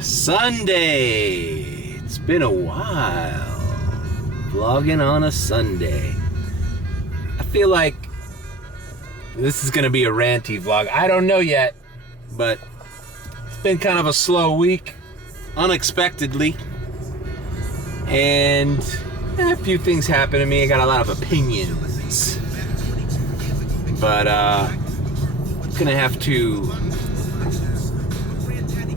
Sunday. It's been a while. Vlogging on a Sunday. I feel like this is gonna be a ranty vlog. I don't know yet, but it's been kind of a slow week, unexpectedly. And a few things happened to me. I got a lot of opinions. But I'm gonna have to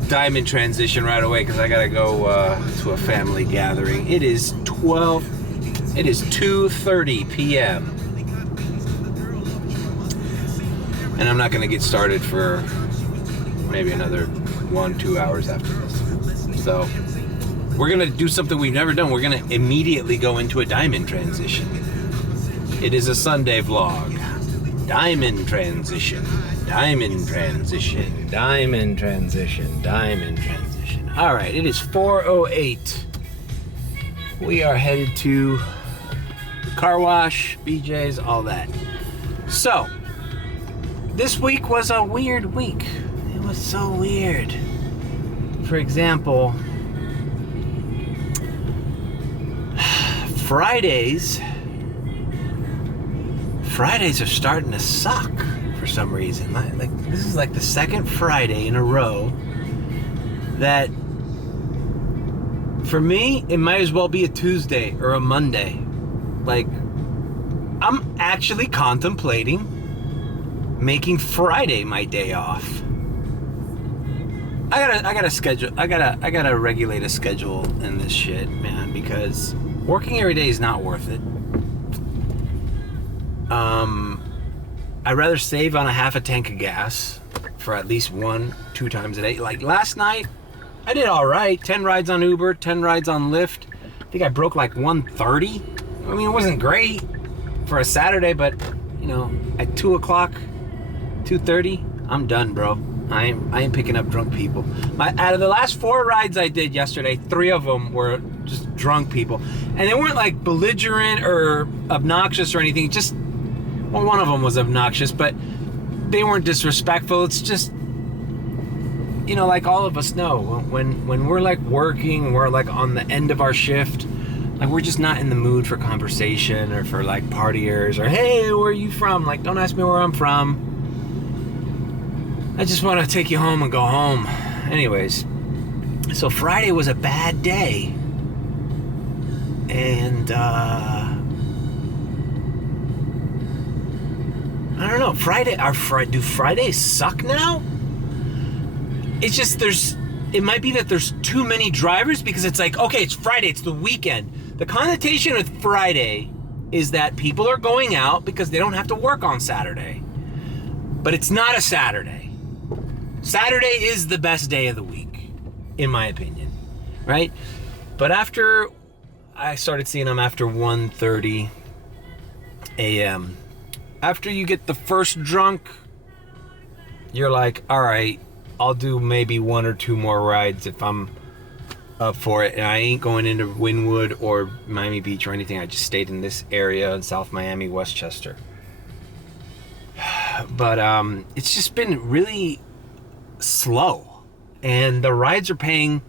diamond transition right away because I gotta go to a family gathering. It is 2:30 p.m. and I'm not gonna get started for maybe another 1-2 hours after this. So we're gonna do something we've never done. We're gonna immediately go into a diamond transition. It is a Sunday vlog. Diamond transition. Diamond transition. Diamond transition. Diamond transition. All right, it is 4:08. We are headed to the car wash, BJ's, all that. So, this week was a weird week. It was so weird. For example, Fridays are starting to suck for some reason. Like this is like the second Friday in a row that, for me, it might as well be a Tuesday or a Monday. Like, I'm actually contemplating making Friday my day off. I gotta regulate a schedule in this shit, man, because working every day is not worth it. I'd rather save on a half a tank of gas for at least 1-2 times a day. Like last night, I did all right. 10 rides on Uber, 10 rides on Lyft. I think I broke like 130. I mean, it wasn't great for a Saturday, but you know, at 2 o'clock, 2:30, I'm done, bro. I ain't picking up drunk people. Out of the last 4 rides I did yesterday, 3 of them were just drunk people. And they weren't like belligerent or obnoxious or anything. Just, well, one of them was obnoxious, but they weren't disrespectful. It's just, you know, like all of us know, when we're like working, we're like on the end of our shift, like we're just not in the mood for conversation or for like partiers or, hey, where are you from? Like, don't ask me where I'm from. I just want to take you home and go home. Anyways, so Friday was a bad day. And, I don't know, do Fridays suck now? It's just it might be that there's too many drivers because it's like, okay, it's Friday, it's the weekend. The connotation with Friday is that people are going out because they don't have to work on Saturday. But it's not a Saturday. Saturday is the best day of the week, in my opinion, right? But after I started seeing them after 1:30 a.m., after you get the first drunk, you're like, all right, I'll do maybe 1 or 2 more rides if I'm up for it. And I ain't going into Wynwood or Miami Beach or anything. I just stayed in this area in South Miami, Westchester. But it's just been really slow. And the rides are paying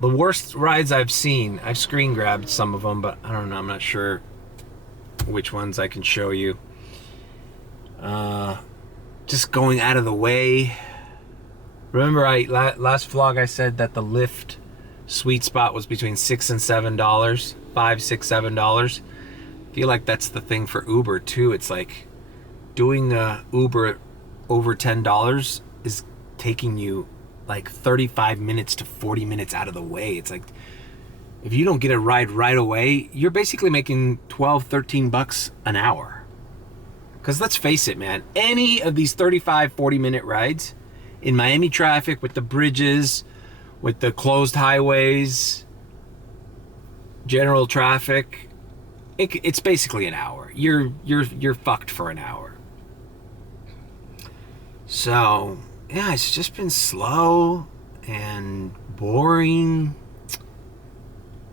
the worst rides I've seen. I've screen grabbed some of them, but I don't know. I'm not sure which ones I can show you. Just going out of the way. Remember, last vlog I said that the Lyft sweet spot was between $6 and $7, $5, $6, $7. I feel like that's the thing for Uber too. It's like doing Uber over $10 is taking you like 35 minutes to 40 minutes out of the way. It's like, if you don't get a ride right away, you're basically making $12, $13 an hour. Because let's face it, man, any of these 35, 40-minute rides in Miami traffic with the bridges, with the closed highways, general traffic, it's basically an hour. You're fucked for an hour. So, yeah, it's just been slow and boring.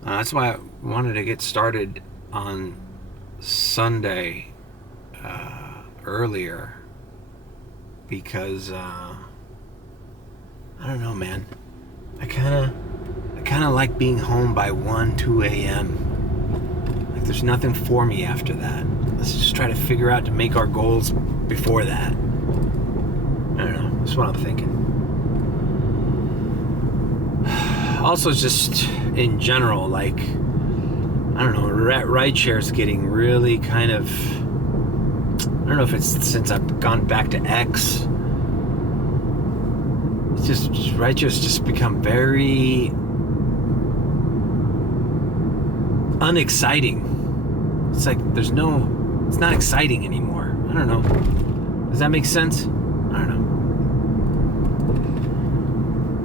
That's why I wanted to get started on Sunday earlier. because I don't know, man. I kind of like being home by 1, 2 a.m. Like there's nothing for me after that. Let's just try to figure out to make our goals before that. I don't know. That's what I'm thinking. Also, just in general, like, I don't know, rideshare is getting really kind of, I don't know if it's since I've gone back to X. It's just rideshare's just become very unexciting. It's like it's not exciting anymore. I don't know. Does that make sense? I don't know.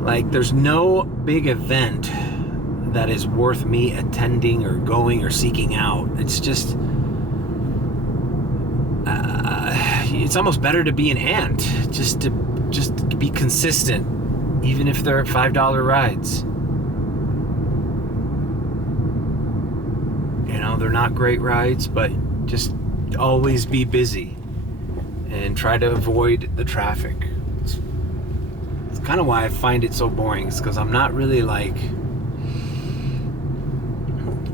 Like, there's no big event that is worth me attending or going or seeking out. It's just, it's almost better to be an ant, just to be consistent, even if they're $5 rides. You know, they're not great rides, but just always be busy and try to avoid the traffic. It's kind of why I find it so boring. It's because I'm not really like,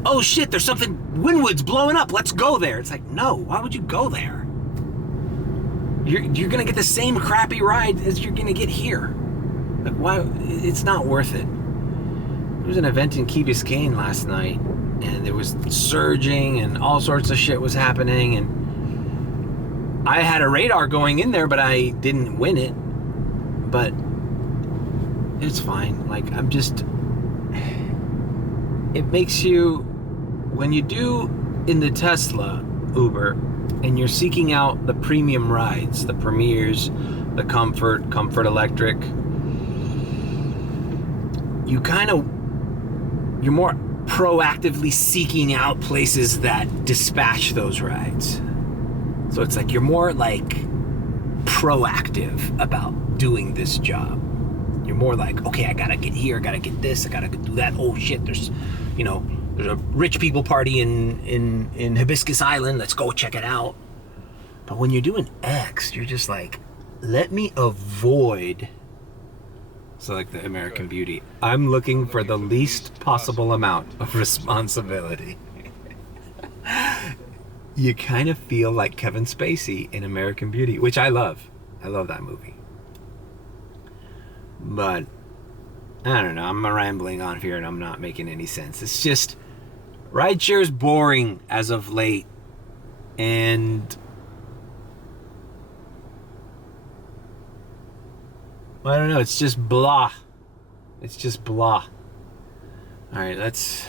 oh shit, there's something, Wynwood's blowing up, let's go there. It's like, no, why would you go there? You're gonna get the same crappy ride as you're gonna get here. Like, why? It's not worth it. There was an event in Key Biscayne last night, and there was surging and all sorts of shit was happening, and I had a radar going in there, but I didn't win it. But it's fine. Like, it makes you, when you do in the Tesla Uber and you're seeking out the premium rides, the Premiers, the Comfort Electric, you're more proactively seeking out places that dispatch those rides. So it's like you're more like proactive about doing this job. You're more like, okay, I gotta get here, I gotta get this, I gotta do that. Oh shit, there's a rich people party in Hibiscus Island. Let's go check it out. But when you're doing X, you're just like, let me avoid. So like the American Beauty, I'm looking for the least possible amount of responsibility. You kind of feel like Kevin Spacey in American Beauty, which I love. I love that movie. But I don't know, I'm rambling on here and I'm not making any sense. It's just, rideshare's boring as of late, and I don't know, it's just blah. It's just blah. Alright, let's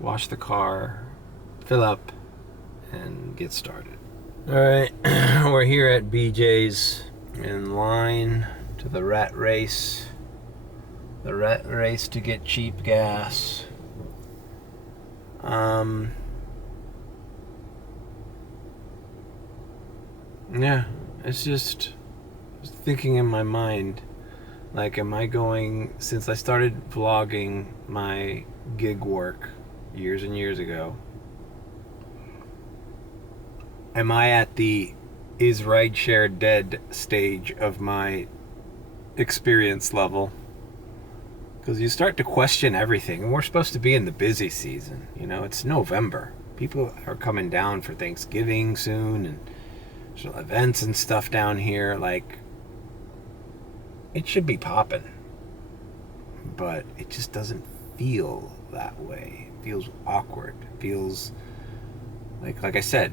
wash the car, fill up, and get started. Alright, we're here at BJ's in line to the rat race. The rat race to get cheap gas. Yeah, it's just thinking in my mind, like, am I going, since I started vlogging my gig work years and years ago, am I at the is rideshare dead stage of my experience level? Because you start to question everything, and we're supposed to be in the busy season. You know, it's November. People are coming down for Thanksgiving soon, and there's events and stuff down here. Like, it should be popping, but it just doesn't feel that way. It feels awkward. It feels like I said,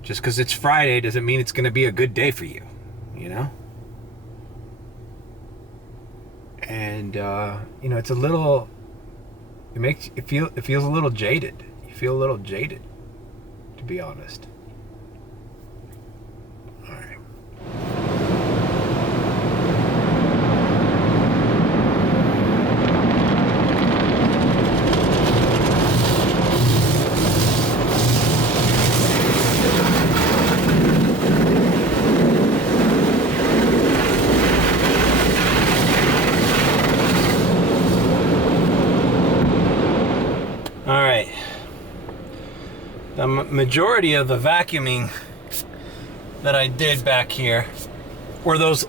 just because it's Friday doesn't mean it's going to be a good day for you, you know? And it's a little, it feels a little jaded. You feel a little jaded, to be honest. All right. The majority of the vacuuming that I did back here were those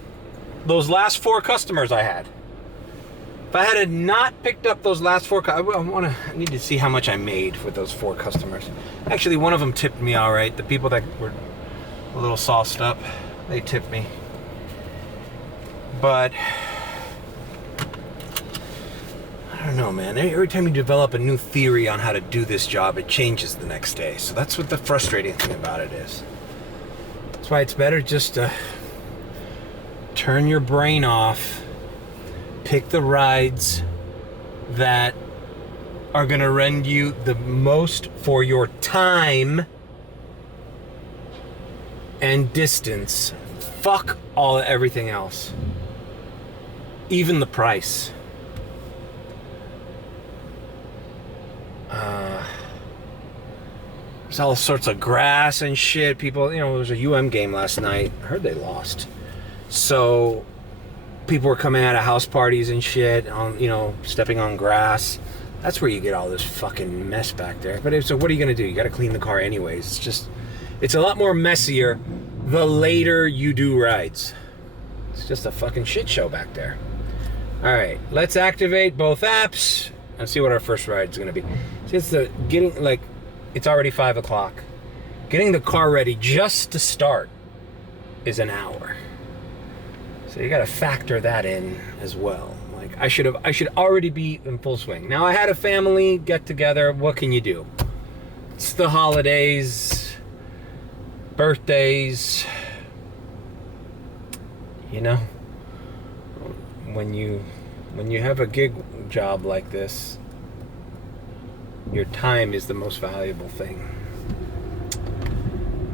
those last 4 customers I had. If I had not picked up those last 4, I need to see how much I made with those 4 customers. Actually, one of them tipped me all right. The people that were a little sauced up, they tipped me. But I don't know, man. Every time you develop a new theory on how to do this job, it changes the next day. So that's what the frustrating thing about it is. That's why it's better just to turn your brain off, pick the rides that are gonna rend you the most for your time and distance. Fuck everything else. Even the price. There's all sorts of grass and shit. People, there was a UM game last night. I heard they lost. So people were coming out of house parties and shit, on stepping on grass. That's where you get all this fucking mess back there. But so what are you gonna do? You gotta clean the car anyways. It's a lot more messier the later you do rides. It's just a fucking shit show back there. All right, let's activate both apps and see what our first ride is gonna be. It's it's already 5 o'clock. Getting the car ready just to start is an hour. So you gotta factor that in as well. Like I should already be in full swing. Now I had a family get together. What can you do? It's the holidays, birthdays. When you have a gig job like this, your time is the most valuable thing.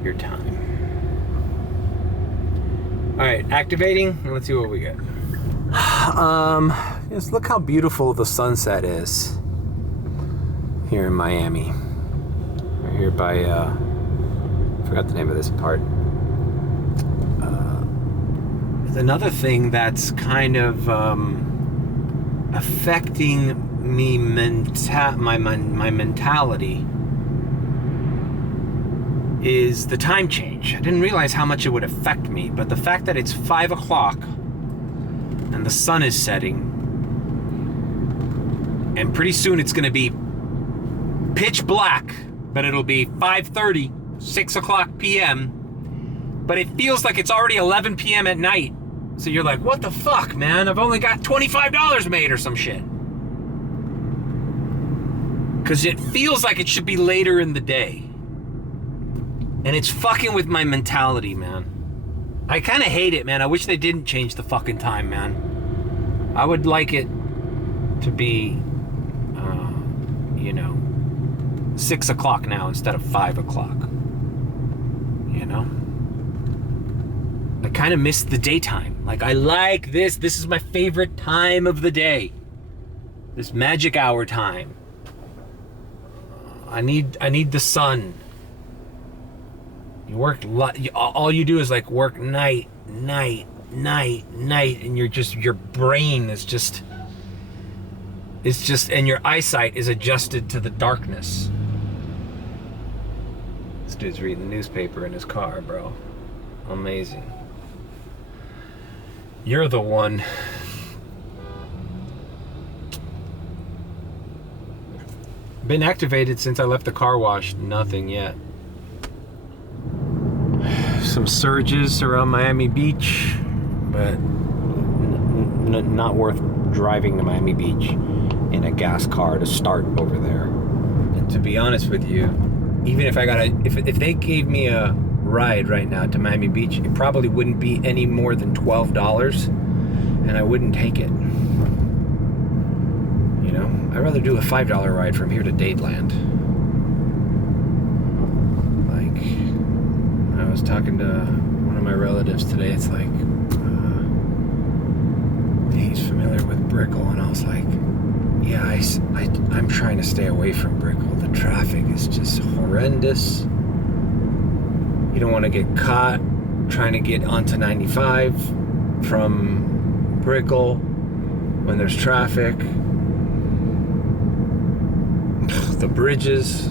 Your time. All right, activating, and let's see what we get. Just look how beautiful the sunset is here in Miami. We're here by, forgot the name of this part. Another thing that's kind of affecting me, my mentality, is the time change. I didn't realize how much it would affect me, but the fact that it's 5 o'clock and the sun is setting, and pretty soon it's going to be pitch black, but it'll be 5:30, 6 o'clock p.m., but it feels like it's already 11 p.m. at night. So you're like, what the fuck, man? I've only got $25 made or some shit. Because it feels like it should be later in the day. And it's fucking with my mentality, man. I kind of hate it, man. I wish they didn't change the fucking time, man. I would like it to be, 6 o'clock now instead of 5 o'clock. I kind of miss the daytime. Like, I like this. This is my favorite time of the day. This magic hour time. I need the sun. You work, all you do is like work night, and your brain is just, and your eyesight is adjusted to the darkness. This dude's reading the newspaper in his car, bro. Amazing. You're the one. Been activated since I left the car wash. Nothing yet. Some surges around Miami Beach, but not worth driving to Miami Beach in a gas car to start over there. And to be honest with you, even if if they gave me a ride right now to Miami Beach, it probably wouldn't be any more than $12, and I wouldn't take it. I'd rather do a $5 ride from here to Dadeland. Like, I was talking to one of my relatives today. It's like, he's familiar with Brickell, and I was like, yeah, I'm trying to stay away from Brickell. The traffic is just horrendous. You don't want to get caught trying to get onto 95 from Brickell when there's traffic. The bridges,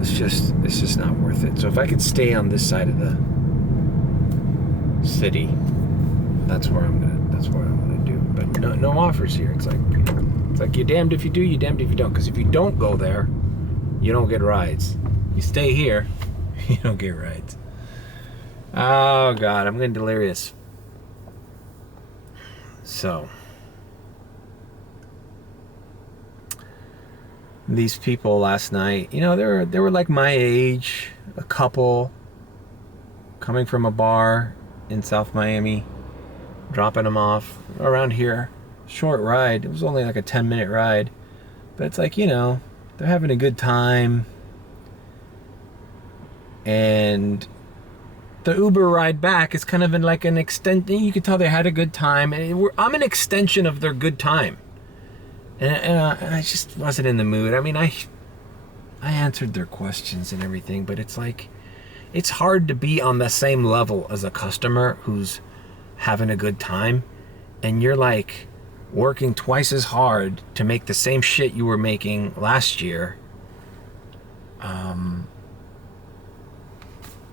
it's just not worth it. So if I could stay on this side of the city, that's where I'm That's what I want to do. But no offers here. It's like you're damned if you do, you're damned if you don't. Because if you don't go there, you don't get rides. You stay here, you don't get rides. Oh God, I'm getting delirious. So these people last night, you know, they were like my age, a couple coming from a bar in South Miami, dropping them off around here. Short ride. It was only like a 10-minute ride, but it's like, you know, they're having a good time. And the Uber ride back is kind of like an extension. You could tell they had a good time, and I'm an extension of their good time. And I just wasn't in the mood. I mean, I answered their questions and everything, but it's like, it's hard to be on the same level as a customer who's having a good time, and you're like working twice as hard to make the same shit you were making last year.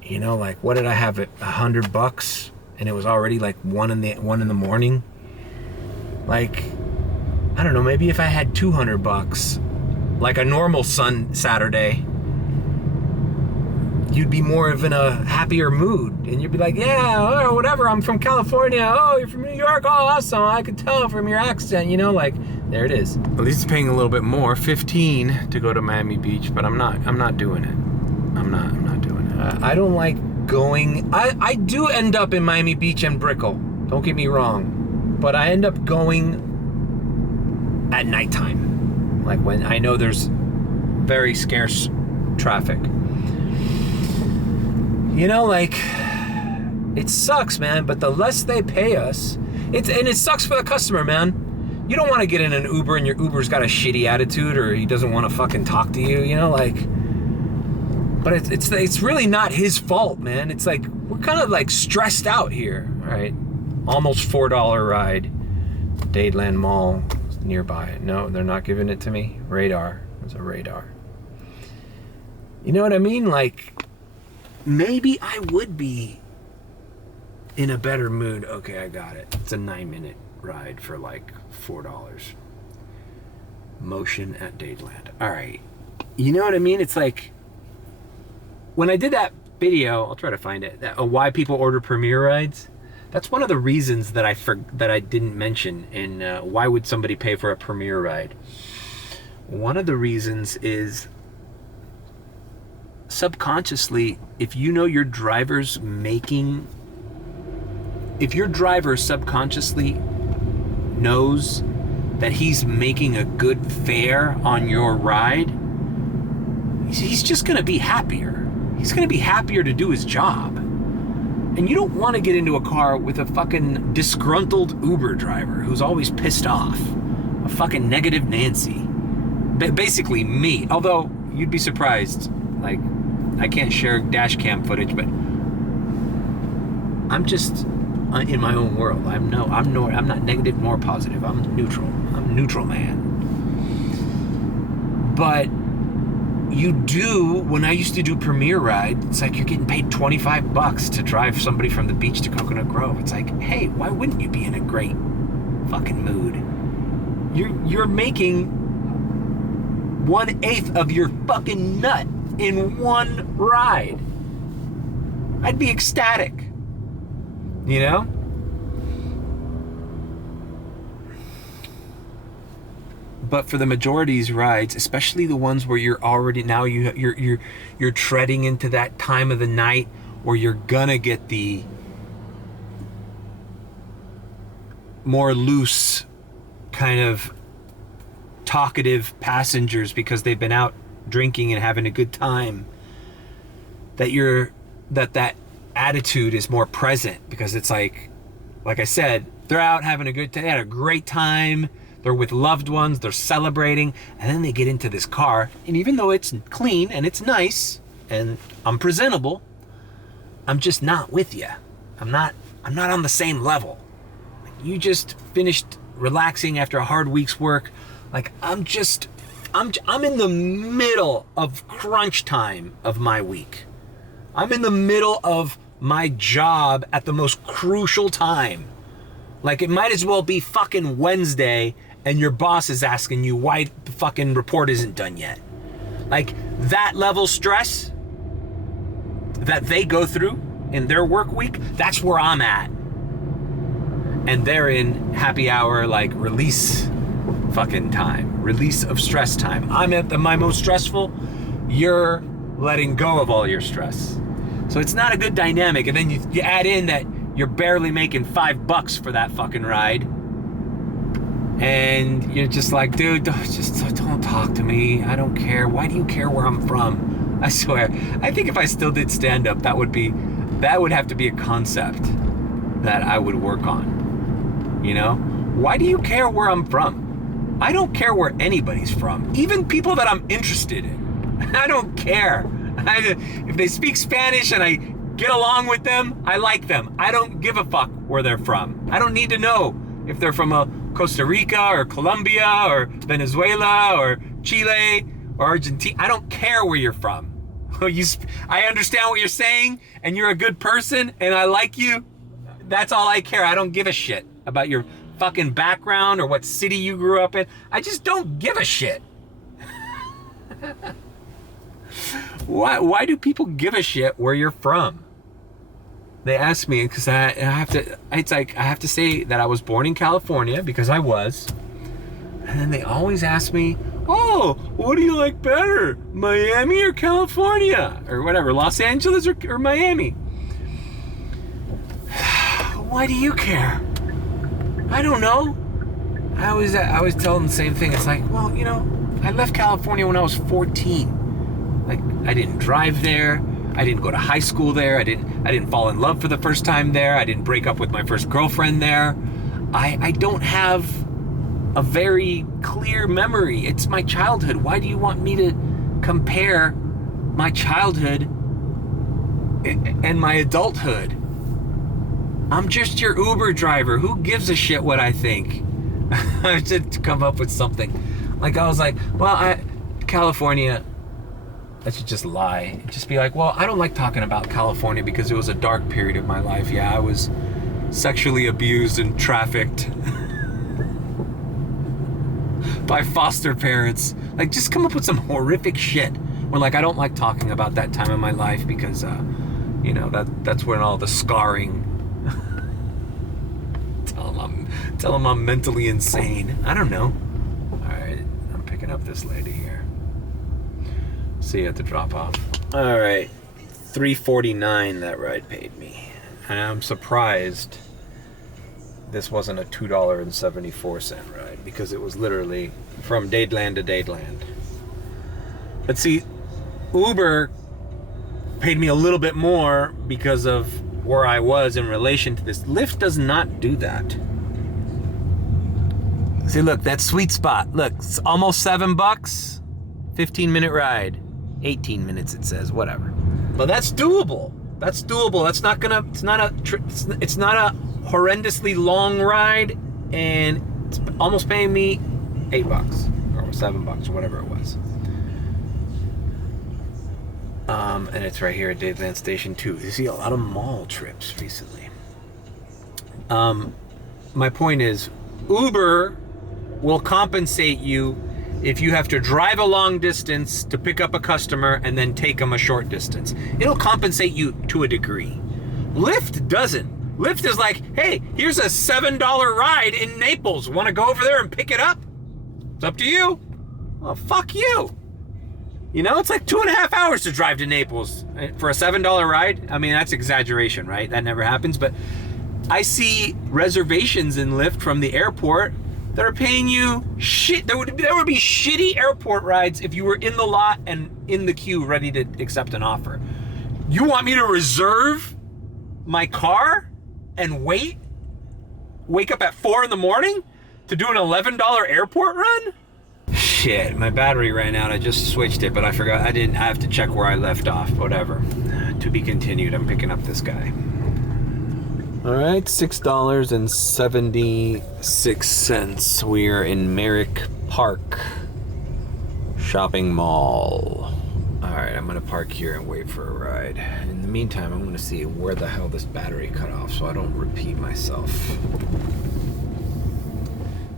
You know, like, what did I have at $100, and it was already like 1 in the morning. Like, I don't know, maybe if I had $200, like a normal Saturday, you'd be more of in a happier mood, and you'd be like, yeah, oh, whatever, I'm from California, oh, you're from New York, oh, awesome, I could tell from your accent, you know, like, there it is. At least it's paying a little bit more, $15 to go to Miami Beach, but I'm not doing it. I'm not doing it. I don't like going, I do end up in Miami Beach and Brickell, don't get me wrong, but I end up going at nighttime, like when I know there's very scarce traffic. You know, like, it sucks, man, but the less they pay us, it sucks for the customer, man. You don't want to get in an Uber and your Uber's got a shitty attitude or he doesn't want to fucking talk to you, you know, like, but it's really not his fault, man. It's like, we're kind of like stressed out here, all right? Almost $4 ride, Dadeland Mall nearby. No, they're not giving it to me. Radar, there's a radar. You know what I mean? Like, maybe I would be in a better mood. Okay, I got it. It's a 9-minute ride for like $4. Motion at Dadeland. All right. You know what I mean? It's like, when I did that video, I'll try to find it, why people order Premier rides. That's one of the reasons that I didn't mention in why would somebody pay for a Premier ride. One of the reasons is, subconsciously, if you know your driver's if your driver subconsciously knows that he's making a good fare on your ride, he's just gonna be happier. He's gonna be happier to do his job. And you don't want to get into a car with a fucking disgruntled Uber driver who's always pissed off. A fucking negative Nancy. Basically me. Although, you'd be surprised. Like, I can't share dash cam footage, but I'm just in my own world. I'm not negative nor positive. I'm neutral. I'm neutral man. But you do, when I used to do Premier ride, it's like you're getting paid $25 to drive somebody from the beach to Coconut Grove. It's like, hey, why wouldn't you be in a great fucking mood? You're making 1/8 of your fucking nut in one ride. I'd be ecstatic, you know? But for the majority of these rides, especially the ones where you're already now you're treading into that time of the night where you're gonna get the more loose kind of talkative passengers because they've been out drinking and having a good time, that attitude is more present, because it's like I said, they're out having a good time, they had a great time, they're with loved ones, they're celebrating, and then they get into this car, and even though it's clean and it's nice and I'm presentable, I'm just not with you. I'm not on the same level. You just finished relaxing after a hard week's work. Like, I'm in the middle of crunch time of my week. I'm in the middle of my job at the most crucial time. Like, it might as well be fucking Wednesday and your boss is asking you why the fucking report isn't done yet. Like, that level stress that they go through in their work week, that's where I'm at. And they're in happy hour, like, release fucking time. Release of stress time. I'm at my most stressful. You're letting go of all your stress. So it's not a good dynamic. And then you add in that you're barely making $5 for that fucking ride. And you're just like, dude, don't talk to me. I don't care. Why do you care where I'm from? I swear. I think if I still did stand-up, that would have to be a concept that I would work on. You know? Why do you care where I'm from? I don't care where anybody's from. Even people that I'm interested in. I don't care. If they speak Spanish and I get along with them, I like them. I don't give a fuck where they're from. I don't need to know if they're from Costa Rica or Colombia or Venezuela or Chile or Argentina. I don't care where you're from. I understand what you're saying and you're a good person and I like you. That's all I care. I don't give a shit about your fucking background or what city you grew up in. I just don't give a shit. Why do people give a shit where you're from? They ask me because I have to say that I was born in California because I was. And then they always ask me, oh, what do you like better? Miami or California? Or whatever, Los Angeles or Miami? Why do you care? I don't know. I always tell them the same thing. It's like, well, you know, I left California when I was 14. Like, I didn't drive there. I didn't go to high school there. I didn't fall in love for the first time there. I didn't break up with my first girlfriend there. I don't have a very clear memory. It's my childhood. Why do you want me to compare my childhood and my adulthood? I'm just your Uber driver. Who gives a shit what I think? I should come up with something. Like, I was like, well, California, I should just lie. Just be like, well, I don't like talking about California because it was a dark period of my life. Yeah, I was sexually abused and trafficked by foster parents. Like, just come up with some horrific shit. Or like, I don't like talking about that time in my life because, you know, that's when all the scarring. Tell them I'm mentally insane. I don't know. All right, I'm picking up this lady here. See you at the drop off. All right, $3.49 that ride paid me. And I'm surprised this wasn't a $2.74 ride because it was literally from Dadeland to Dadeland. But see, Uber paid me a little bit more because of where I was in relation to this. Lyft does not do that. See, look, that sweet spot. Look, it's almost $7. 15-minit ride. 18 minutes it says, whatever. But that's doable. That's doable. That's not gonna, it's not a horrendously long ride, and it's almost paying me $8 or $7 or whatever it was. And it's right here at Dadeland Station 2. You see a lot of mall trips recently. My point is, Uber will compensate you if you have to drive a long distance to pick up a customer and then take them a short distance. It'll compensate you to a degree. Lyft doesn't. Lyft is like, hey, here's a $7 ride in Naples. Want to go over there and pick it up? It's up to you. Well, fuck you. You know, it's like 2.5 hours to drive to Naples for a $7 ride. I mean, that's exaggeration, right? That never happens. But I see reservations in Lyft from the airport that are paying you shit. There would be shitty airport rides if you were in the lot and in the queue ready to accept an offer. You want me to reserve my car and wake up at 4 a.m. to do an $11 airport run? Shit, my battery ran out. I just switched it, but I forgot. I have to check where I left off. Whatever. To be continued. I'm picking up this guy. All right, $6.76. We're in Merrick Park Shopping Mall. All right, I'm gonna park here and wait for a ride. In the meantime, I'm gonna see where the hell this battery cut off so I don't repeat myself.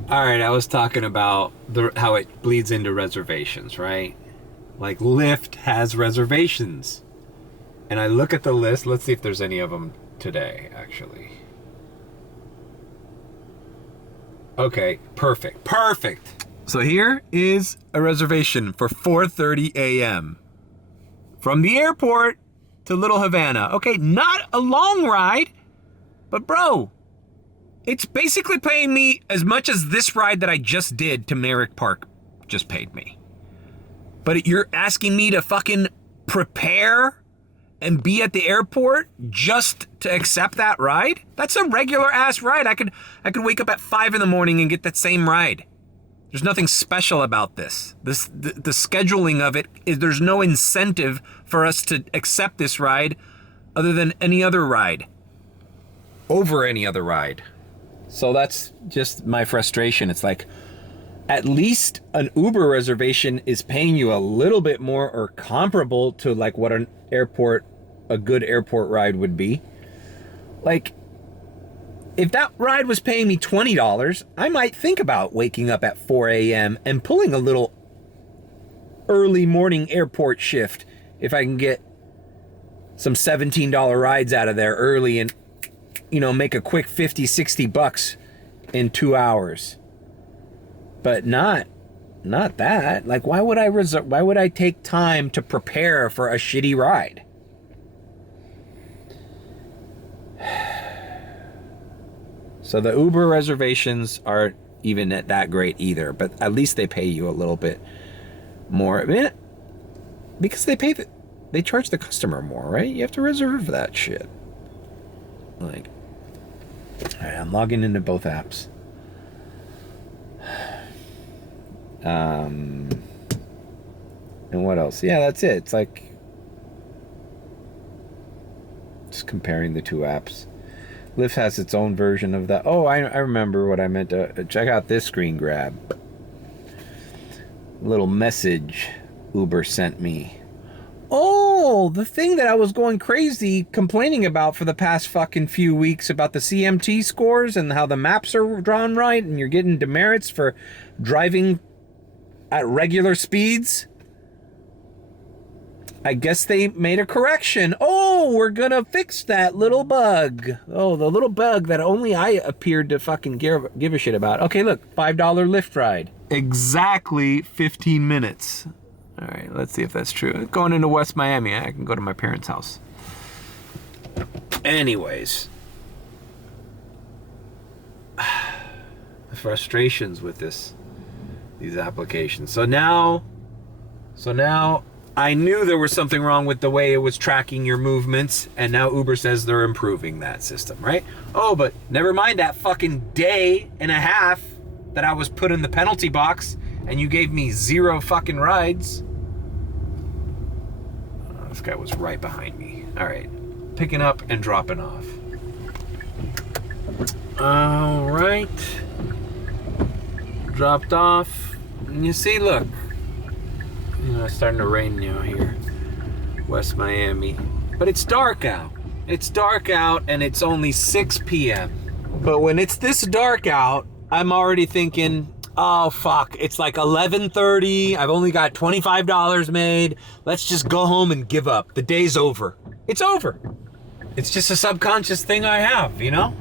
All right, I was talking about how it bleeds into reservations, right? Like Lyft has reservations. And I look at the list. Let's see if there's any of them today, actually. Okay, perfect. So here is a reservation for 4:30 a.m. from the airport to Little Havana. Okay, not a long ride, but bro, it's basically paying me as much as this ride that I just did to Merrick Park just paid me. But you're asking me to fucking prepare and be at the airport just to accept that ride? That's a regular ass ride. I could wake up at 5 in the morning and get that same ride. There's nothing special about this. The scheduling of it is, there's no incentive for us to accept this ride other than any other ride. Over any other ride. So that's just my frustration. It's like, at least an Uber reservation is paying you a little bit more or comparable to like what a good airport ride would be. Like, if that ride was paying me $20, I might think about waking up at 4 a.m. and pulling a little early morning airport shift if I can get some $17 rides out of there early and, you know, make a quick 50, 60 bucks in 2 hours. But not that. Like, why would I take time to prepare for a shitty ride? So the Uber reservations aren't even that great either, but at least they pay you a little bit more. I mean, because they charge the customer more, right? You have to reserve that shit. Like, all right, I'm logging into both apps. And what else? Yeah, that's it. It's like just comparing the two apps. Lyft has its own version of that. Oh, I remember what I meant to check out this screen grab. Little message Uber sent me. Oh, the thing that I was going crazy complaining about for the past fucking few weeks about the CMT scores and how the maps are drawn right and you're getting demerits for driving at regular speeds. I guess they made a correction. Oh, we're gonna fix that little bug. Oh, the little bug that only I appeared to fucking give a shit about. Okay, look, $5 Lyft ride. Exactly 15 minutes. All right, let's see if that's true. Going into West Miami, I can go to my parents' house. Anyways. The frustrations with these applications. So now I knew there was something wrong with the way it was tracking your movements, and now Uber says they're improving that system, right? Oh, but never mind that fucking day and a half that I was put in the penalty box and you gave me 0 fucking rides. Oh, this guy was right behind me. All right, picking up and dropping off. All right, dropped off. And you see, look, you know, it's starting to rain now here, West Miami. But it's dark out. It's dark out and it's only 6 p.m. But when it's this dark out, I'm already thinking, oh fuck, it's like 11:30. I've only got $25 made. Let's just go home and give up. The day's over. It's over. It's just a subconscious thing I have, you know?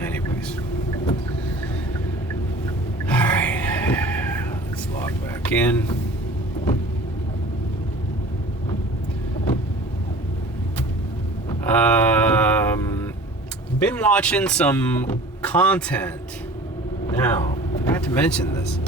Anyways. All right. Let's log back in. Been watching some content. Now, I forgot to mention this.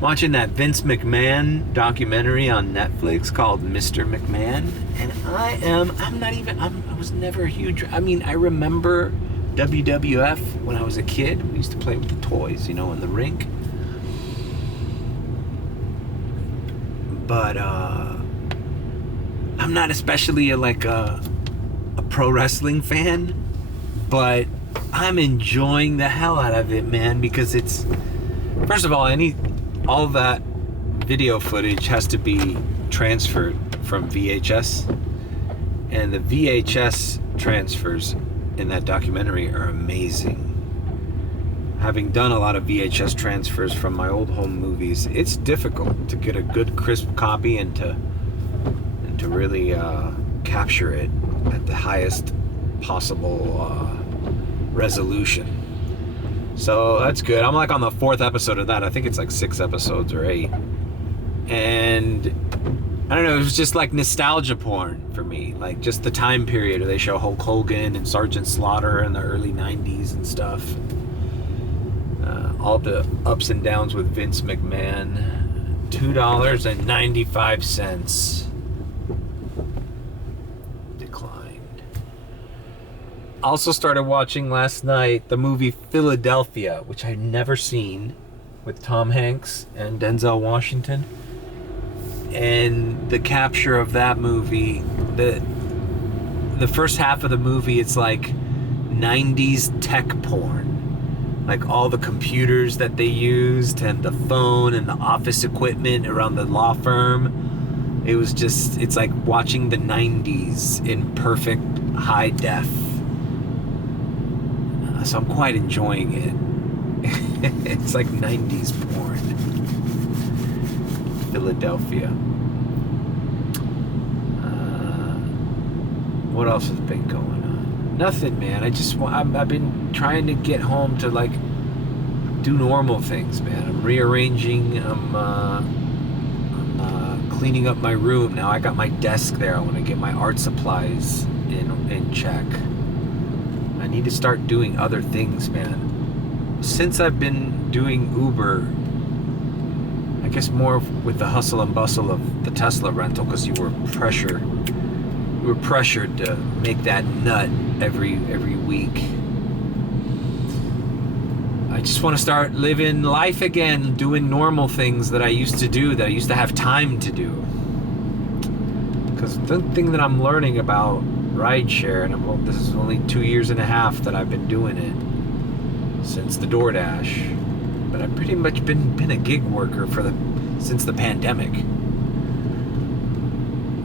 Watching that Vince McMahon documentary on Netflix called Mr. McMahon, and I was never a huge, I remember WWF when I was a kid. We used to play with the toys, you know, in the rink. But I'm not especially a pro wrestling fan, but I'm enjoying the hell out of it, man, because it's, first of all, all that video footage has to be transferred from VHS, and the VHS transfers in that documentary are amazing. having done a lot of VHS transfers from my old home movies, it's difficult to get a good crisp copy and to really capture it at the highest possible resolution. So that's good. I'm like on the 4th episode of that. I think it's like 6 episodes or 8. And I don't know, it was just like nostalgia porn for me. Like just the time period where they show Hulk Hogan and Sergeant Slaughter in the early 90s and stuff. All the ups and downs with Vince McMahon. $2.95. Declined. Also started watching last night the movie Philadelphia, which I've never seen, with Tom Hanks and Denzel Washington. And the capture of that movie, the first half of the movie, it's like 90s tech porn. Like all the computers that they used and the phone and the office equipment around the law firm. It was just, it's like watching the 90s in perfect high def. So I'm quite enjoying it. It's like 90s porn. Philadelphia. What else has been going on? Nothing, man. I've been trying to get home to like do normal things, man. I'm rearranging. I'm cleaning up my room now. I got my desk there. I want to get my art supplies in check. I need to start doing other things, man. Since I've been doing Uber, I guess more with the hustle and bustle of the Tesla rental, because you were pressured to make that nut every week. I just want to start living life again, doing normal things that I used to do, that I used to have time to do. Because the thing that I'm learning about rideshare, and this is only 2.5 years that I've been doing it, since the DoorDash, but I've pretty much been a gig worker since the pandemic.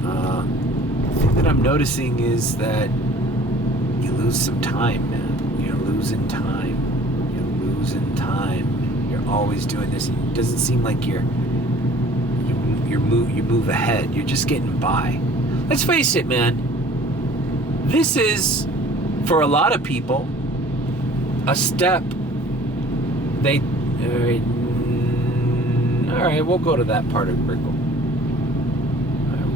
The thing that I'm noticing is that you lose some time, man. You're losing time. You're always doing this. It doesn't seem like you move ahead. You're just getting by. Let's face it, man. This is, for a lot of people, a step. All right, we'll go to that part of Brickell.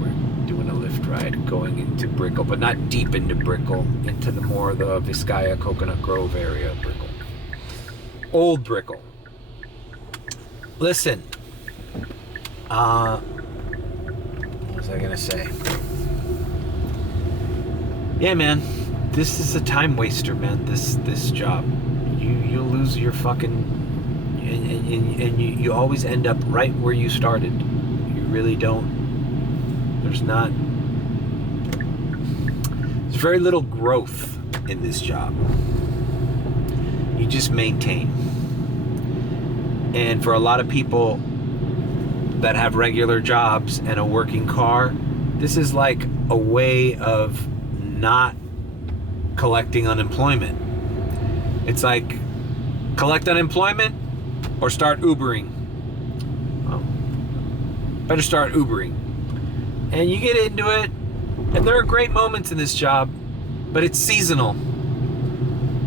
We're doing a Lyft ride going into Brickell, but not deep into Brickell, into the more the Vizcaya, Coconut Grove area of Brickell. Old Brickell. Listen, what was I gonna say? Yeah, man, this is a time waster, man. This job, you'll lose your fucking. And you always end up right where you started. You really don't. There's very little growth in this job. You just maintain. And for a lot of people that have regular jobs and a working car, this is like a way of not collecting unemployment. It's like collect unemployment or start Ubering. Well, better start Ubering. And you get into it, and there are great moments in this job, but it's seasonal.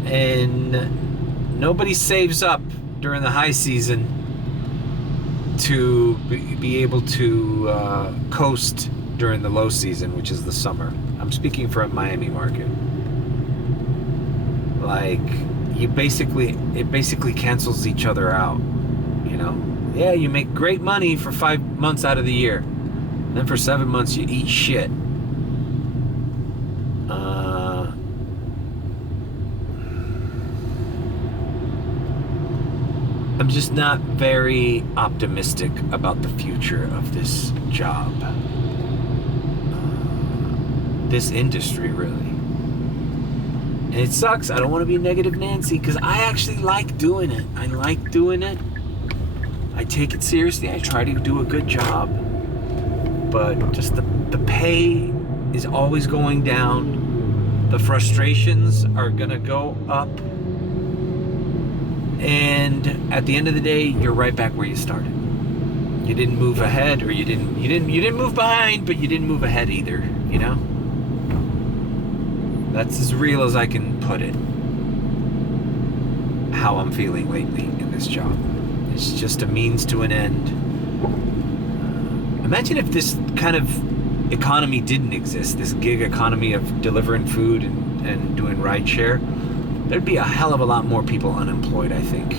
And nobody saves up during the high season to be able to coast during the low season, which is the summer. I'm speaking from Miami market. Like, it basically cancels each other out, you know? Yeah, you make great money for 5 months out of the year. Then for 7 months you eat shit. I'm just not very optimistic about the future of this job. This industry, really. And it sucks. I don't want to be negative Nancy, because I actually like doing it. I like doing it. I take it seriously. I try to do a good job. But just the pay is always going down. The frustrations are going to go up. And at the end of the day, you're right back where you started. You didn't move ahead, or you didn't move behind, but you didn't move ahead either, you know? That's as real as I can put it. How I'm feeling lately in this job. It's just a means to an end. Imagine if this kind of economy didn't exist, this gig economy of delivering food and doing rideshare. There'd be a hell of a lot more people unemployed, I think.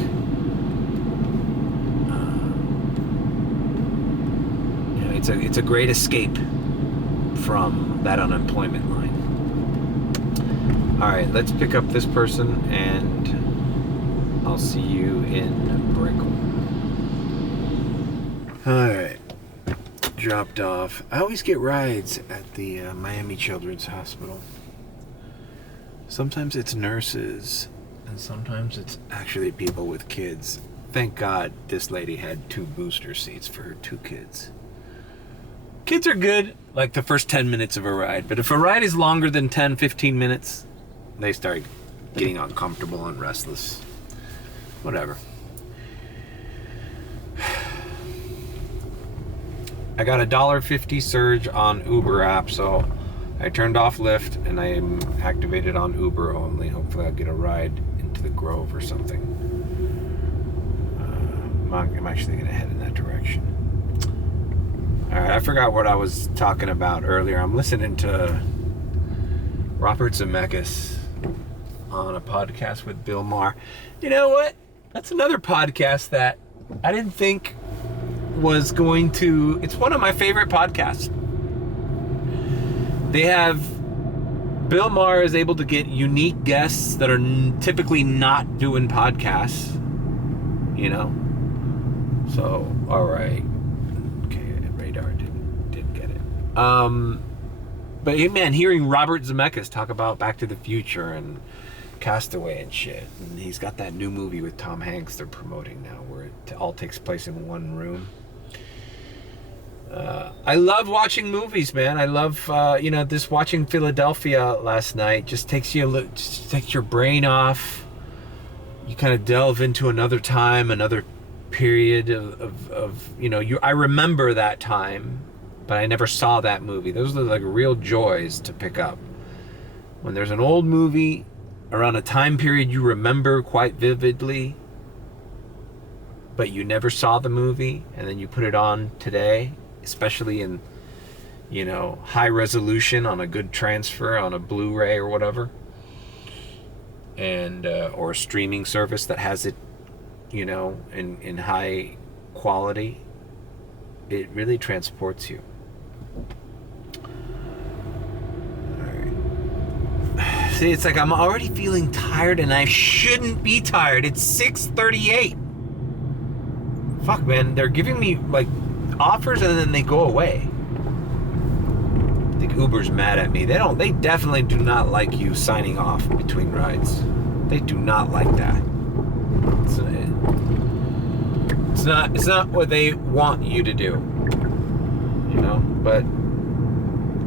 It's a great escape from that unemployment line. All right, let's pick up this person, and I'll see you in Brickell. All right, dropped off. I always get rides at the Miami Children's Hospital. Sometimes it's nurses, and sometimes it's actually people with kids. Thank God this lady had 2 booster seats for her 2 kids. Kids are good, like the first 10 minutes of a ride, but if a ride is longer than 10, 15 minutes, they start getting uncomfortable and restless. Whatever. I got a $1.50 surge on Uber app, so I turned off Lyft and I am activated on Uber only. Hopefully I'll get a ride into the Grove or something. I'm actually going to head in that direction. Alright, I forgot what I was talking about earlier. I'm listening to Robert Zemeckis on a podcast with Bill Maher. You know what? That's another podcast that I didn't think was going to... It's one of my favorite podcasts. They have... Bill Maher is able to get unique guests that are typically not doing podcasts. You know? So, alright. But hey, man, hearing Robert Zemeckis talk about Back to the Future and Castaway and shit, and he's got that new movie with Tom Hanks they're promoting now, where it all takes place in one room. I love watching movies, man. I love, just watching Philadelphia last night just takes your brain off. You kind of delve into another time, another period I remember that time. But I never saw that movie. Those are like real joys to pick up. When there's an old movie around a time period you remember quite vividly, but you never saw the movie, and then you put it on today, especially in, high resolution on a good transfer, on a Blu-ray or whatever, and or a streaming service that has it, in high quality, it really transports you. See, it's like I'm already feeling tired and I shouldn't be tired. It's 6:38. Fuck, man. They're giving me, offers and then they go away. I think Uber's mad at me. They definitely do not like you signing off between rides. They do not like that. It's not what they want you to do. But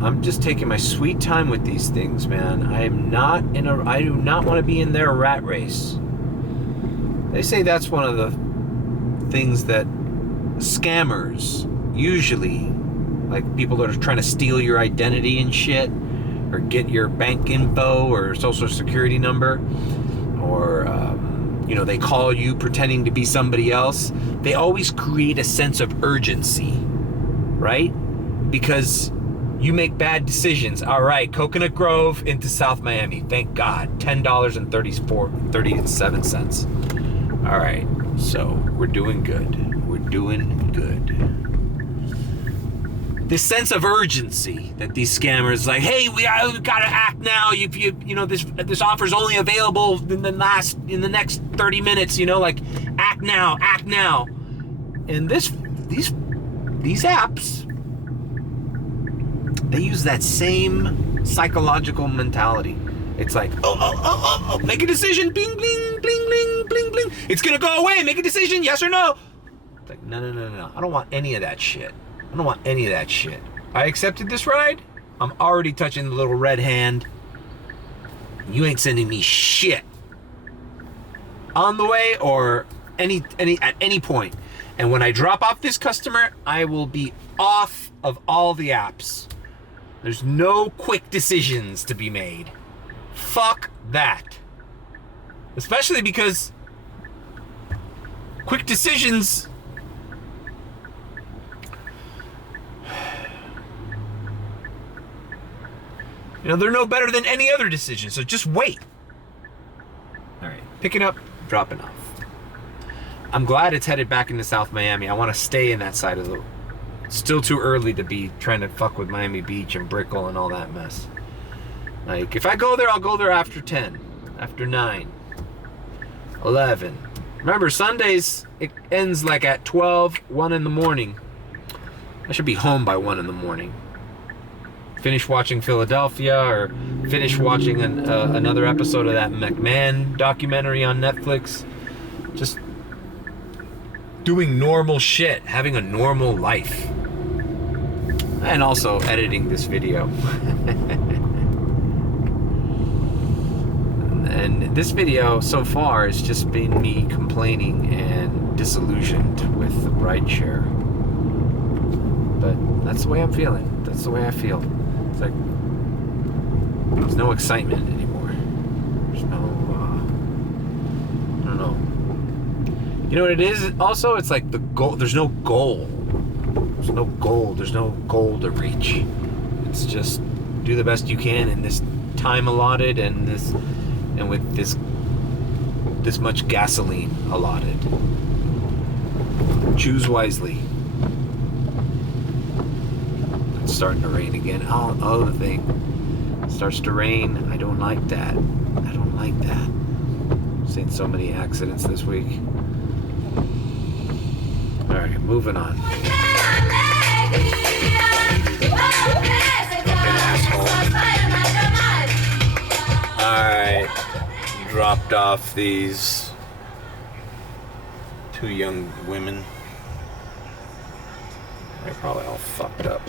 I'm just taking my sweet time with these things, man. I do not want to be in their rat race. They say that's one of the things that scammers usually, like people that are trying to steal your identity and shit, or get your bank info or social security number, or they call you pretending to be somebody else. They always create a sense of urgency, right? Because you make bad decisions. All right, Coconut Grove into South Miami. Thank God. $10.37. All right, so we're doing good. We're doing good. This sense of urgency that these scammers like, hey, we gotta act now. This offer's only available in the next 30 minutes. Act now. And these apps, they use that same psychological mentality. It's like, oh, make a decision, bling, bling, bling, bling, bling, bling. It's gonna go away, make a decision, yes or no. It's like, no. I don't want any of that shit. I accepted this ride. I'm already touching the little red hand. You ain't sending me shit. on the way or at any point. And when I drop off this customer, I will be off of all the apps. There's no quick decisions to be made. Fuck that. Especially because quick decisions, they're no better than any other decision. So just wait. All right, picking up, dropping off. I'm glad it's headed back into South Miami. I want to stay in that side of the... Still too early to be trying to fuck with Miami Beach and Brickell and all that mess. Like, if I go there, I'll go there after 10, after 9, 11. Remember, Sundays, it ends like at 12, 1 in the morning. I should be home by 1 in the morning. Finish watching Philadelphia or finish watching another episode of that McMahon documentary on Netflix. Just doing normal shit, having a normal life. And also editing this video. And this video so far has just been me complaining and disillusioned with Rideshare. But that's the way I'm feeling. That's the way I feel. It's like there's no excitement anymore. There's no, I don't know. You know what it is? Also, it's like the goal. There's no goal. There's no goal. There's no goal to reach. It's just do the best you can in this time allotted and with this much gasoline allotted. Choose wisely. It's starting to rain again. Oh, the thing. It starts to rain. I don't like that. I don't like that. Seen so many accidents this week. Alright, moving on. Fucking asshole. Alright. Dropped off these 2 young women. They're probably all fucked up.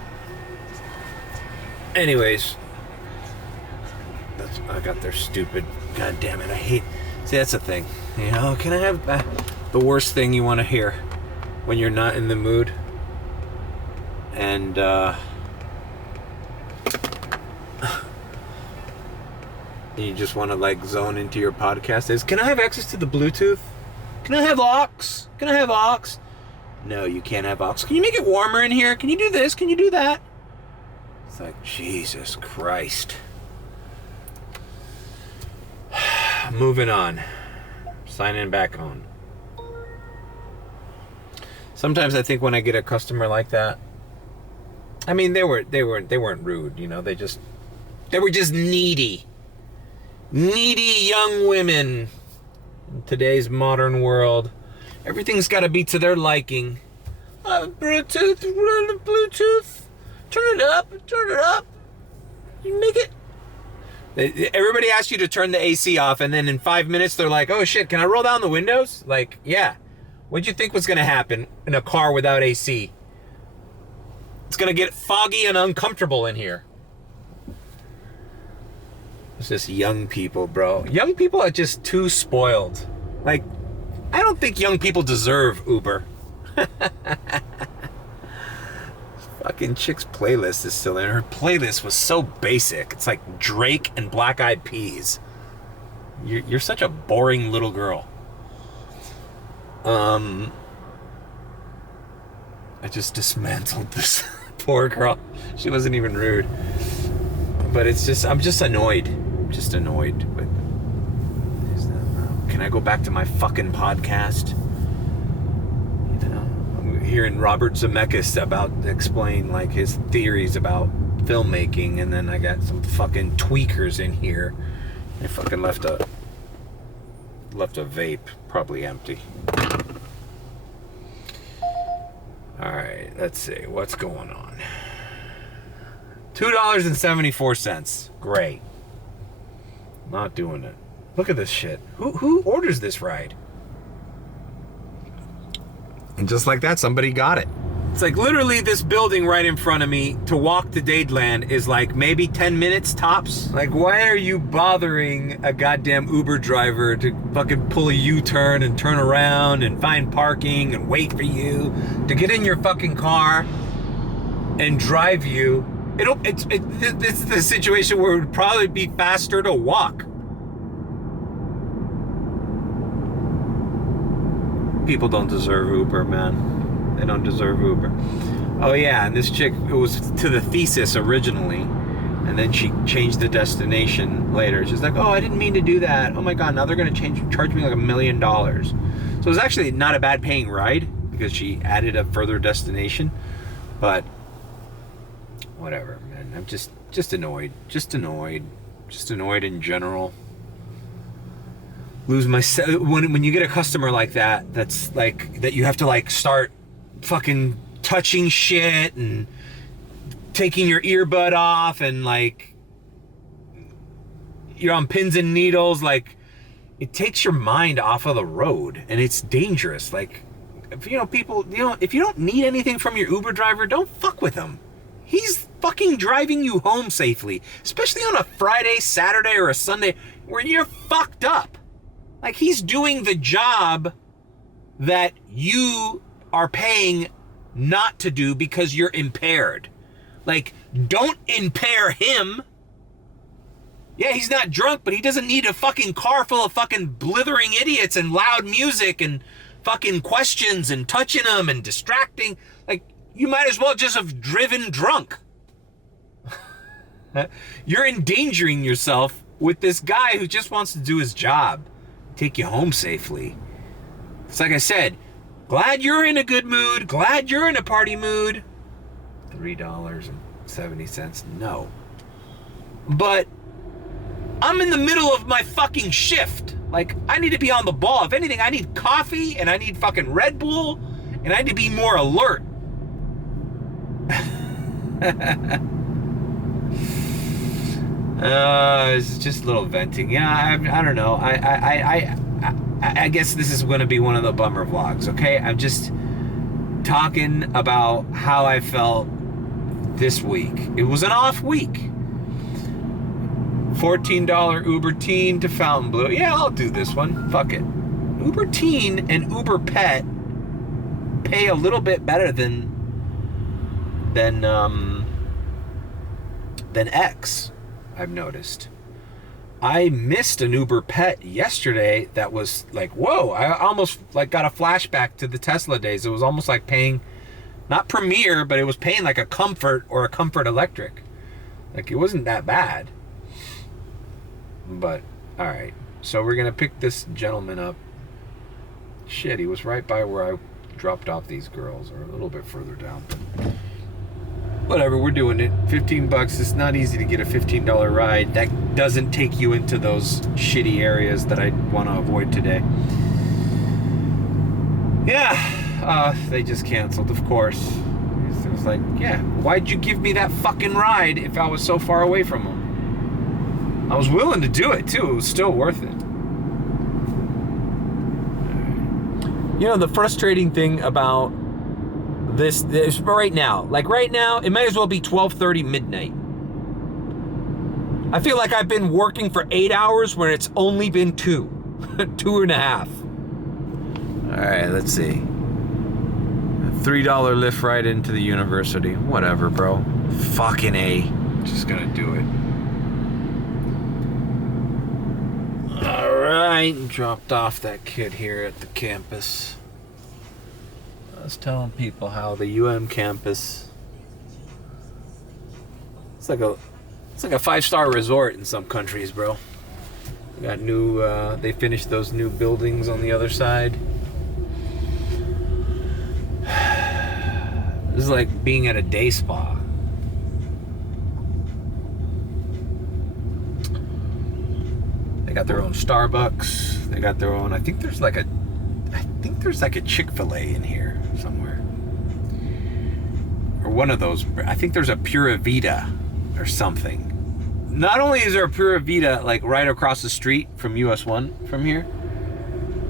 Anyways, I got their stupid. God damn it! I hate. See, that's the thing. Can I have the worst thing you want to hear when you're not in the mood, and you just want to like zone into your podcast? Is, can I have access to the Bluetooth? Can I have aux? Can I have aux? No, you can't have aux. Can you make it warmer in here? Can you do this? Can you do that? It's like, Jesus Christ. Moving on. Signing back on. Sometimes I think when I get a customer like that, I mean, they weren't rude, they were just needy young women in today's modern world. Everything's got to be to their liking. Bluetooth, run the Bluetooth. Turn it up. You make it. Everybody asks you to turn the AC off, and then in 5 minutes they're like, "Oh shit, can I roll down the windows?" Like, yeah. What'd you think was gonna happen in a car without AC? It's gonna get foggy and uncomfortable in here. It's just young people, bro. Young people are just too spoiled. Like, I don't think young people deserve Uber. Fucking chick's playlist is still in. Her playlist was so basic. It's like Drake and Black Eyed Peas. You're such a boring little girl. I just dismantled this poor girl. She wasn't even rude. But it's just, I'm just annoyed. I'm just annoyed with... Can I go back to my fucking podcast? I'm hearing Robert Zemeckis explain like his theories about filmmaking, and then I got some fucking tweakers in here. They fucking left a vape, probably empty. Alright, let's see. What's going on? $2.74. Great. Not doing it. Look at this shit. Who orders this ride? And just like that, somebody got it. It's like literally this building right in front of me to walk to Dadeland is like maybe 10 minutes tops. Like, why are you bothering a goddamn Uber driver to fucking pull a U-turn and turn around and find parking and wait for you to get in your fucking car and drive you? It's the situation where it would probably be faster to walk. People don't deserve Uber, man. They don't deserve Uber. Oh yeah, and this chick, it was to the Thesis originally, and then she changed the destination later. She's like, oh, I didn't mean to do that. Oh my God, now they're gonna charge me like $1 million. So it was actually not a bad paying ride because she added a further destination, but whatever, man. I'm just annoyed. Just annoyed in general. Lose my when you get a customer like that, that's like that you have to like start fucking touching shit and taking your earbud off and like you're on pins and needles. Like, it takes your mind off of the road and it's dangerous. Like, if people, if you don't need anything from your Uber driver, don't fuck with him. He's fucking driving you home safely, especially on a Friday, Saturday, or a Sunday where you're fucked up. Like, he's doing the job that you are paying not to do because you're impaired. Like, don't impair him. Yeah, he's not drunk, but he doesn't need a fucking car full of fucking blithering idiots and loud music and fucking questions and touching them and distracting. Like, you might as well just have driven drunk. You're endangering yourself with this guy who just wants to do his job, take you home safely. It's like I said, glad you're in a good mood, glad you're in a party mood. $3.70, no. But I'm in the middle of my fucking shift. Like, I need to be on the ball. If anything, I need coffee and I need fucking Red Bull and I need to be more alert. It's just a little venting. Yeah, I don't know. I guess this is going to be one of the bummer vlogs, okay? I'm just talking about how I felt this week. It was an off week. $14 Uber Teen to Fontainebleau. Yeah, I'll do this one. Fuck it. Uber Teen and Uber Pet pay a little bit better than X, I've noticed. I missed an Uber Pet yesterday that was like, whoa, I almost like got a flashback to the Tesla days. It was almost like paying, not Premier, but it was paying like a Comfort or a Comfort Electric. Like, it wasn't that bad. But, alright. So we're going to pick this gentleman up. Shit, he was right by where I dropped off these girls, or a little bit further down. Whatever, we're doing it. 15 bucks. It's not easy to get a $15 ride. That doesn't take you into those shitty areas that I want to avoid today. Yeah, they just canceled, of course. It was like, yeah, why'd you give me that fucking ride if I was so far away from them? I was willing to do it, too. It was still worth it. You know, the frustrating thing about this right now, it might as well be 12:30 midnight. I feel like I've been working for 8 hours when it's only been 2.5. All right, let's see. $3 Lyft ride into the university. Whatever, bro. Fucking A. Just gonna do it. All right, dropped off that kid here at the campus. I was telling people how the UM campus, it's like a 5-star resort in some countries, bro. We got new, they finished those new buildings on the other side. This is like being at a day spa. They got their own Starbucks. They got their own, I think there's like a Chick-fil-A in here somewhere. Or one of those, I think there's a Pura Vida or something. Not only is there a Pura Vida like right across the street from US 1 from here,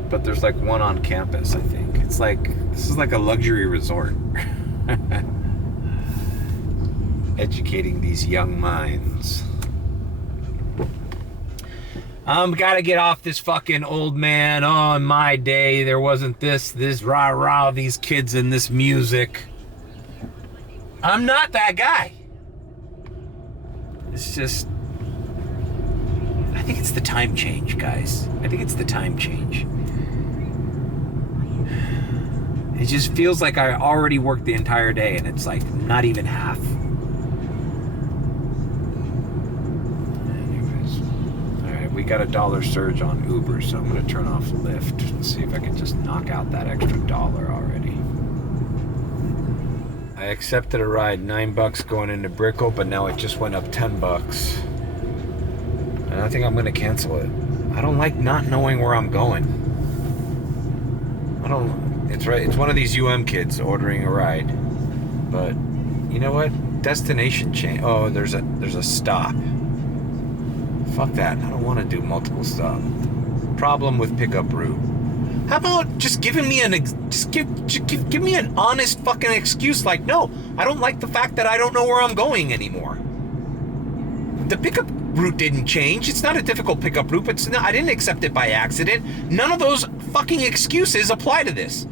but there's like one on campus, I think. It's like, this is like a luxury resort. Educating these young minds. Gotta get off this fucking old man. Oh, in my day, there wasn't this rah-rah, these kids and this music. I'm not that guy. It's just, I think it's the time change, guys. I think it's the time change. It just feels like I already worked the entire day, and it's like not even half. We got $1 surge on Uber, so I'm going to turn off Lyft and see if I can just knock out that extra $1 already. I accepted a ride, $9 going into Brickell, but now it just went up $10. And I think I'm going to cancel it. I don't like not knowing where I'm going. It's right. It's one of these UM kids ordering a ride. But you know what? Destination change. Oh, there's a stop. Fuck that. I don't want to do multiple stop. Problem with pickup route. How about just giving me give me an honest fucking excuse like, no, I don't like the fact that I don't know where I'm going anymore. The pickup route didn't change. It's not a difficult pickup route. I didn't accept it by accident. None of those fucking excuses apply to this.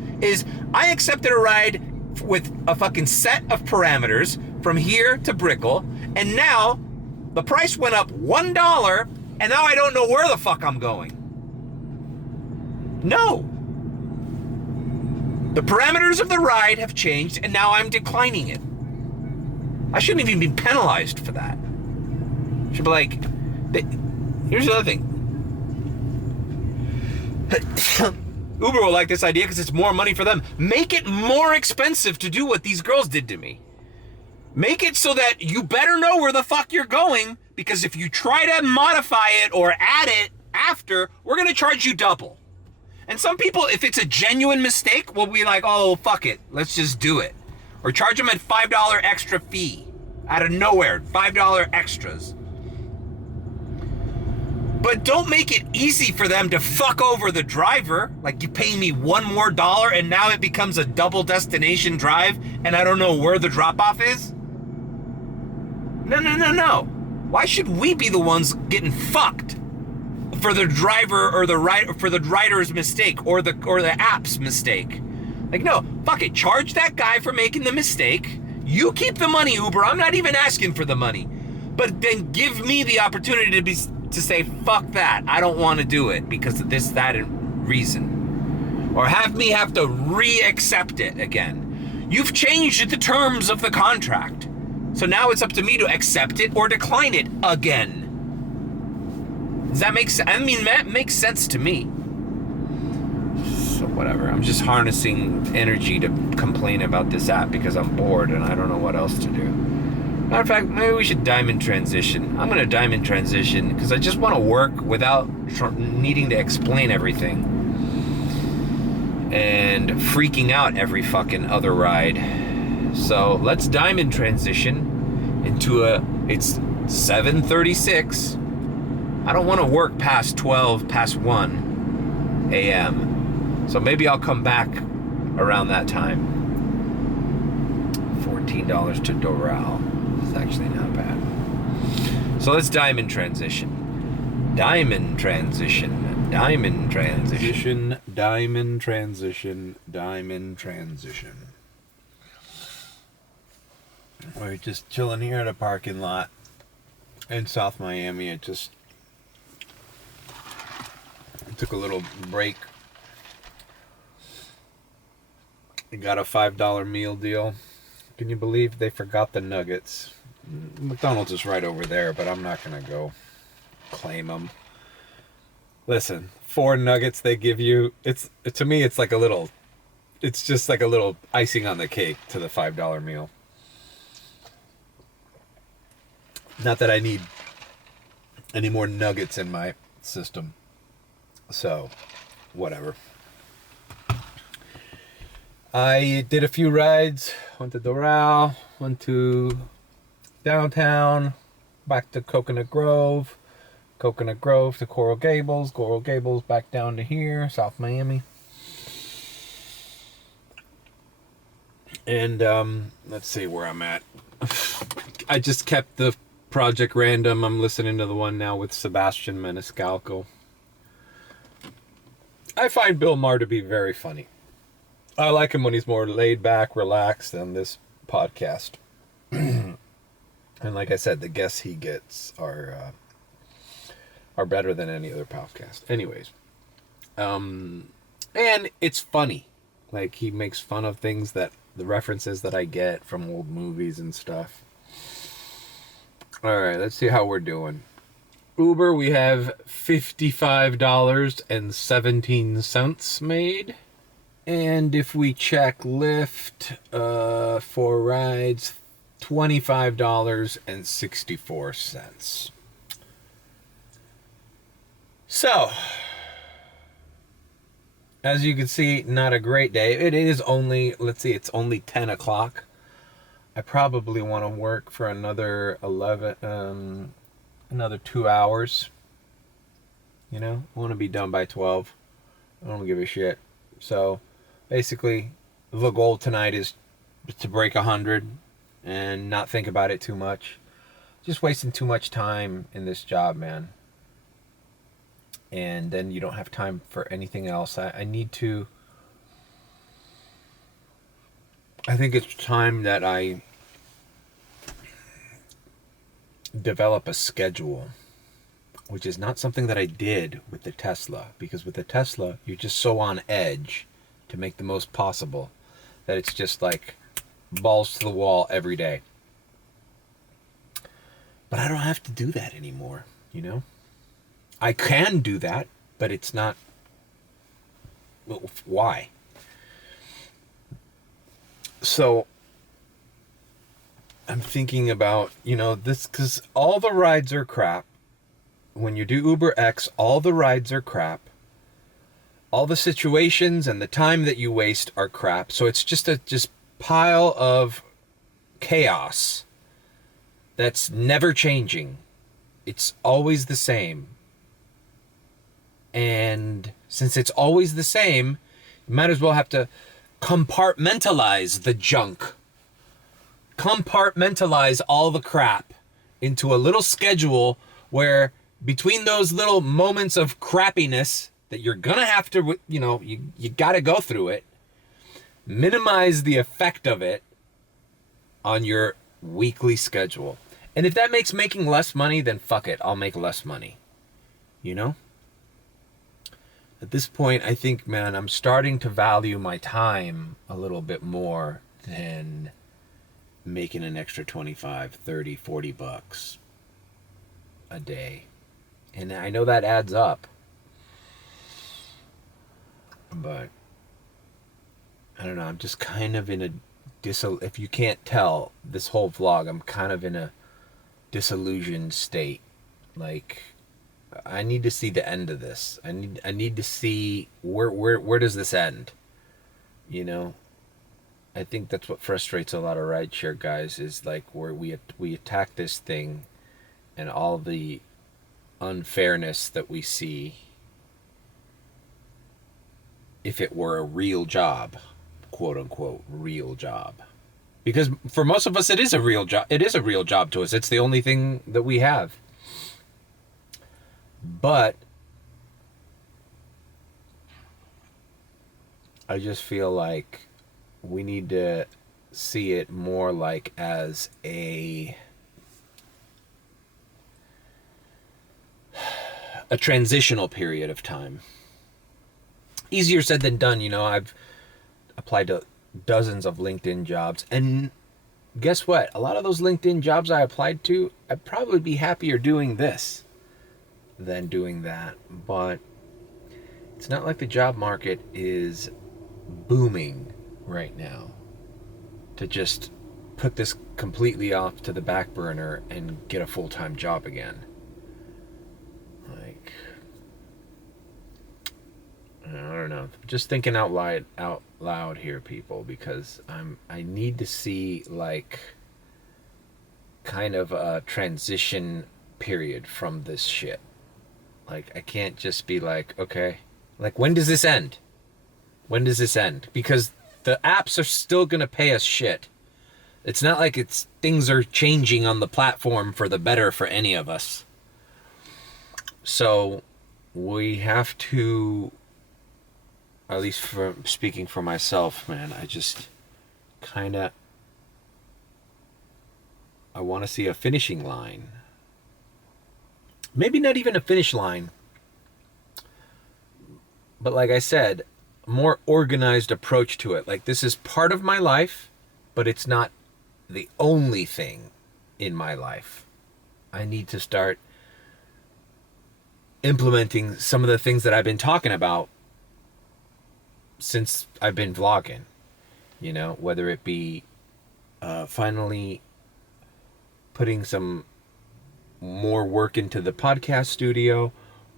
I accepted a ride with a fucking set of parameters from here to Brickell, and now the price went up $1, and now I don't know where the fuck I'm going. No. The parameters of the ride have changed, and now I'm declining it. I shouldn't even be penalized for that. Should be like, here's the other thing. Uber will like this idea because it's more money for them. Make it more expensive to do what these girls did to me. Make it so that you better know where the fuck you're going, because if you try to modify it or add it after, we're going to charge you double. And some people, if it's a genuine mistake, will be like, oh, fuck it, let's just do it. Or charge them a $5 extra fee. Out of nowhere, $5 extras. But don't make it easy for them to fuck over the driver. Like, you pay me $1 more and now it becomes a double destination drive and I don't know where the drop-off is? No. Why should we be the ones getting fucked for the driver or for the rider's mistake or the app's mistake? Like, no, fuck it. Charge that guy for making the mistake. You keep the money, Uber. I'm not even asking for the money. But then give me the opportunity to say, fuck that. I don't want to do it because of this, that, and reason. Or have me have to re-accept it again. You've changed the terms of the contract. So now it's up to me to accept it or decline it again. Does that make sense? I mean, that makes sense to me. So whatever. I'm just harnessing energy to complain about this app because I'm bored and I don't know what else to do. Matter of fact, maybe we should diamond transition. I'm going to diamond transition because I just want to work without needing to explain everything and freaking out every fucking other ride. So let's diamond transition into it's 7:36. I don't want to work past 1 a.m. So maybe I'll come back around that time. $14 to Doral. It's actually not bad. So let's diamond transition. Diamond transition. Diamond transition. Diamond transition. Diamond transition. We're just chilling here at a parking lot in South Miami. I took a little break. I got a $5 meal deal. Can you believe they forgot the nuggets? McDonald's is right over there, but I'm not going to go claim them. Listen, 4 nuggets they give you, to me it's just like a little icing on the cake to the $5 meal. Not that I need any more nuggets in my system. So, whatever. I did a few rides. Went to Doral, went to downtown, back to Coconut Grove to Coral Gables, back down to here, South Miami. And let's see where I'm at. I just kept the project random. I'm listening to the one now with Sebastian Maniscalco. I find Bill Maher to be very funny. I like him when he's more laid back, relaxed than this podcast. And like I said, the guests he gets are better than any other podcast. Anyways, and it's funny. Like, he makes fun of things that the references that I get from old movies and stuff. All right, let's see how we're doing. Uber, we have $55.17 made. And if we check Lyft for rides, $25.64. So, as you can see, not a great day. It is only, let's see, it's only 10 o'clock. I probably want to work for another 2 hours. You know, I want to be done by 12. I don't give a shit. So, basically, the goal tonight is to break 100 and not think about it too much. Just wasting too much time in this job, man. And then you don't have time for anything else. I need to... I think it's time that I develop a schedule, which is not something that I did with the Tesla, because with the Tesla, you're just so on edge to make the most possible that it's just like balls to the wall every day. But I don't have to do that anymore, you know? I can do that, but it's not... Well, why? So, I'm thinking about, you know, this, because all the rides are crap. When you do Uber X, all the rides are crap. All the situations and the time that you waste are crap. So it's just a pile of chaos that's never changing. It's always the same. And since it's always the same, you might as well have to compartmentalize the junk. Compartmentalize all the crap into a little schedule where between those little moments of crappiness that you're gonna have to, you know, you gotta go through it, minimize the effect of it on your weekly schedule. And if that makes making less money, then fuck it, I'll make less money. You know? At this point, I think, man, I'm starting to value my time a little bit more than making an extra 25, 30, 40 bucks a day. And I know that adds up. But I don't know, I'm just kind of in a if you can't tell this whole vlog, I'm kind of in a disillusioned state. Like, I need to see the end of this. I need to see where does this end? You know, I think that's what frustrates a lot of rideshare guys, is like where we attack this thing and all the unfairness that we see. If it were a real job, quote unquote real job, because for most of us it is a real job. It is a real job to us. It's the only thing that we have. But I just feel like we need to see it more like as a transitional period of time. Easier said than done, you know. I've applied to dozens of LinkedIn jobs, and guess what? A lot of those LinkedIn jobs I applied to, I'd probably be happier doing this than doing that. But it's not like the job market is booming right now to just put this completely off to the back burner and get a full-time job again. Like, I don't know. Just thinking out loud here, people, because I need to see like kind of a transition period from this shit. Like, I can't just be like, okay, like, when does this end? When does this end? Because the apps are still going to pay us shit. It's not like things are changing on the platform for the better for any of us. So we have to, at least for speaking for myself, man, I just kind of, I want to see a finishing line. Maybe not even a finish line. But like I said, a more organized approach to it. Like, this is part of my life, but it's not the only thing in my life. I need to start implementing some of the things that I've been talking about since I've been vlogging. You know, whether it be finally putting some more work into the podcast studio,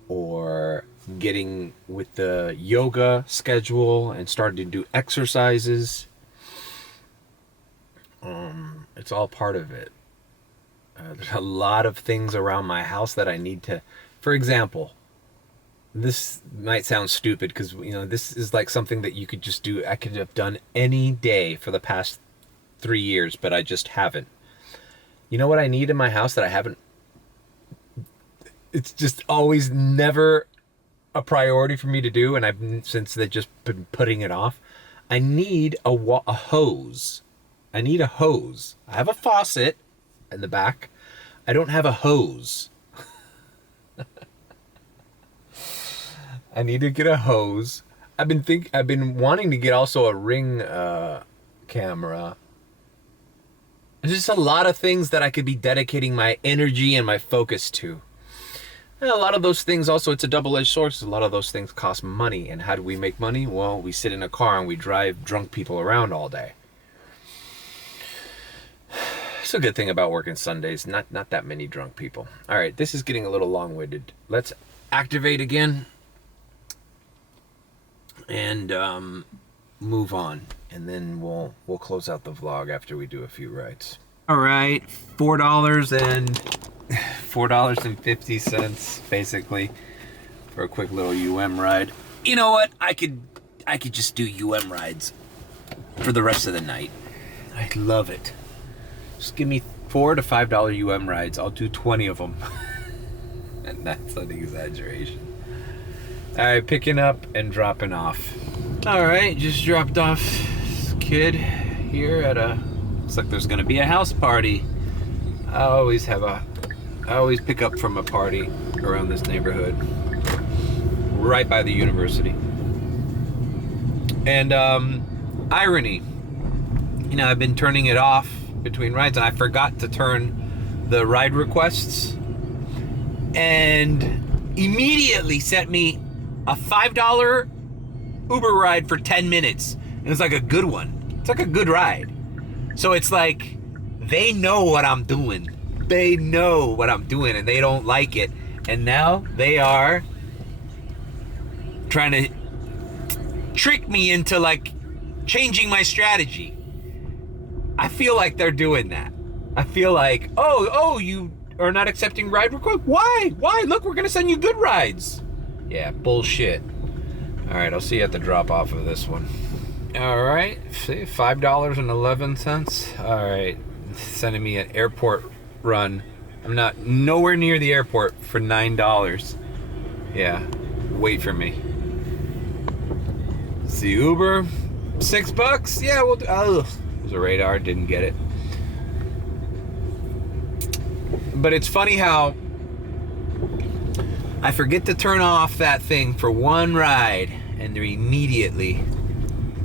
or getting with the yoga schedule and starting to do exercises. It's all part of it. There's a lot of things around my house that I need to, for example, this might sound stupid because, you know, this is like something that you could just do. I could have done any day for the past 3 years, but I just haven't. You know what I need in my house that I haven't? It's just always never a priority for me to do, and I've since they've just been putting it off. I need a hose. I need a hose. I have a faucet in the back. I don't have a hose. I need to get a hose. I've been wanting to get also a Ring camera. There's just a lot of things that I could be dedicating my energy and my focus to. And a lot of those things also, it's a double-edged sword. A lot of those things cost money. And how do we make money? Well, we sit in a car and we drive drunk people around all day. It's a good thing about working Sundays. Not that many drunk people. All right, this is getting a little long-winded. Let's activate again and move on. And then we'll close out the vlog after we do a few rides. All right, $4.50 basically for a quick little UM ride. You know what? I could just do UM rides for the rest of the night. I love it. Just give me $4 to $5 UM rides. I'll do 20 of them. And that's an exaggeration. All right, picking up and dropping off. All right, just dropped off this kid here at looks like there's gonna be a house party. I always pick up from a party around this neighborhood, right by the university. And irony, you know, I've been turning it off between rides, and I forgot to turn the ride requests, and immediately sent me a $5 Uber ride for 10 minutes. And it's like a good one. It's like a good ride. So it's like, they know what I'm doing. They know what I'm doing, and they don't like it. And now they are trying to trick me into like changing my strategy. I feel like they're doing that. I feel like, oh, you are not accepting ride requests? Why? Look, we're gonna send you good rides. Yeah, bullshit. All right, I'll see you at the drop off of this one. All right, see, $5.11. All right, sending me an airport run. I'm nowhere near the airport for $9. Yeah, wait for me. See, Uber, $6. Yeah, we'll do. Oh, it was a radar, didn't get it. But it's funny how I forget to turn off that thing for one ride, and they're immediately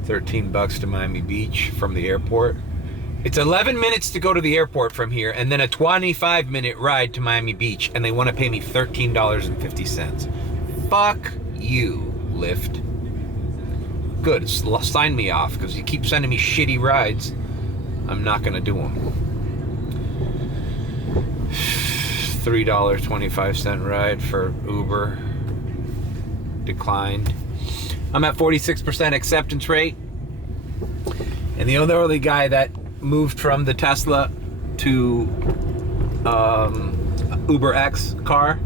$13 to Miami Beach from the airport. It's 11 minutes to go to the airport from here, and then a 25-minute ride to Miami Beach, and they want to pay me $13.50. Fuck you, Lyft. Good, sign me off, because you keep sending me shitty rides. I'm not going to do them. $3.25 ride for Uber. Declined. I'm at 46% acceptance rate. And the only guy that moved from the Tesla to Uber X car,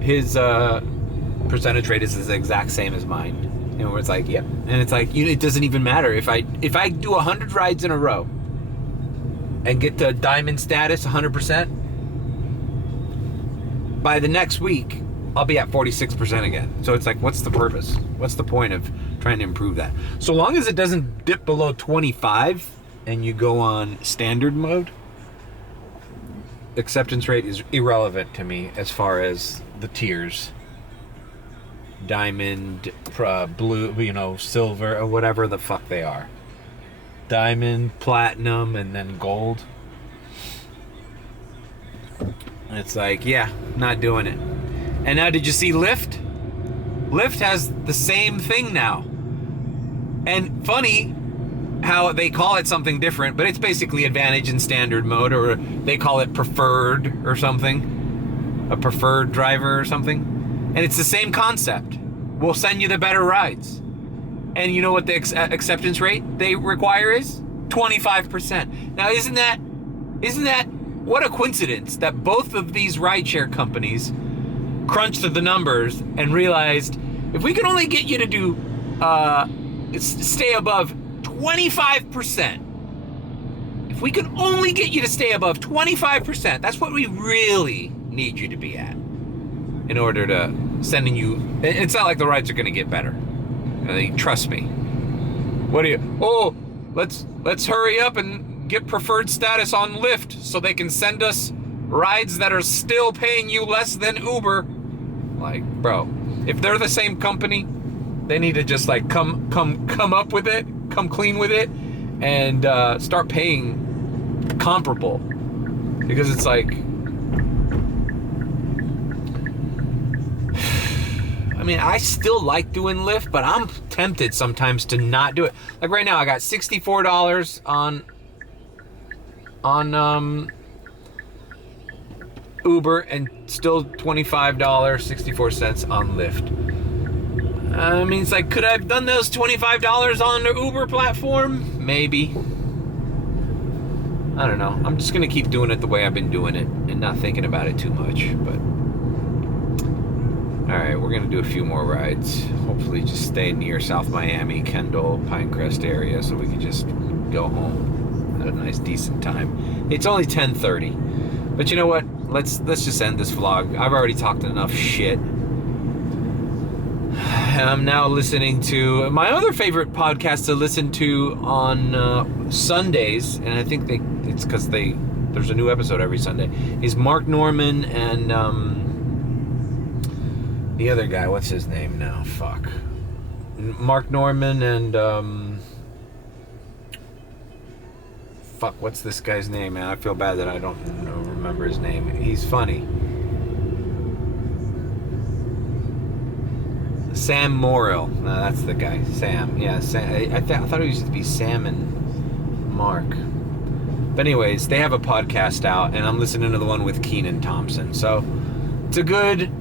his percentage rate is the exact same as mine. And it's like, yep. And it's like, it doesn't even matter if I do 100 rides in a row and get to diamond status 100%. By the next week, I'll be at 46% again. So it's like, what's the purpose? What's the point of trying to improve that? So long as it doesn't dip below 25 and you go on standard mode, acceptance rate is irrelevant to me as far as the tiers. Diamond, blue, silver, or whatever the fuck they are. Diamond, platinum, and then gold. And it's like, yeah, not doing it. And now, did you see Lyft? Lyft has the same thing now. And funny how they call it something different, but it's basically advantage in standard mode, or they call it preferred or something. A preferred driver or something. And it's the same concept. We'll send you the better rides. And you know what the acceptance rate they require is? 25%. Now, isn't that what a coincidence that both of these rideshare companies crunched the numbers and realized if we can only get you to do stay above 25%. If we can only get you to stay above 25%, that's what we really need you to be at. In order to sending you, it's not like the rides are going to get better. Trust me. What do you? Oh, let's hurry up and get preferred status on Lyft so they can send us rides that are still paying you less than Uber. Like, bro, if they're the same company, they need to just like come up with it, come clean with it, and start paying comparable. Because it's like, I mean, I still like doing Lyft, but I'm tempted sometimes to not do it. Like right now, I got $64 on Uber and still $25.64 on Lyft. I mean, it's like, could I have done those $25 on the Uber platform? Maybe. I don't know. I'm just gonna keep doing it the way I've been doing it and not thinking about it too much, but. Alright, we're going to do a few more rides. Hopefully just stay near South Miami, Kendall, Pinecrest area so we can just go home at a nice decent time. It's only 10:30. But you know what? Let's just end this vlog. I've already talked enough shit. I'm now listening to my other favorite podcast to listen to on Sundays, and I think it's because there's a new episode every Sunday, is Mark Norman and the other guy, what's his name now? Fuck. Mark Norman and fuck, what's this guy's name, man? I feel bad that I don't remember his name. He's funny. Sam Morrill. No, that's the guy. Sam. Yeah, Sam. I thought it used to be Sam and Mark. But anyways, they have a podcast out, and I'm listening to the one with Keenan Thompson. So it's a good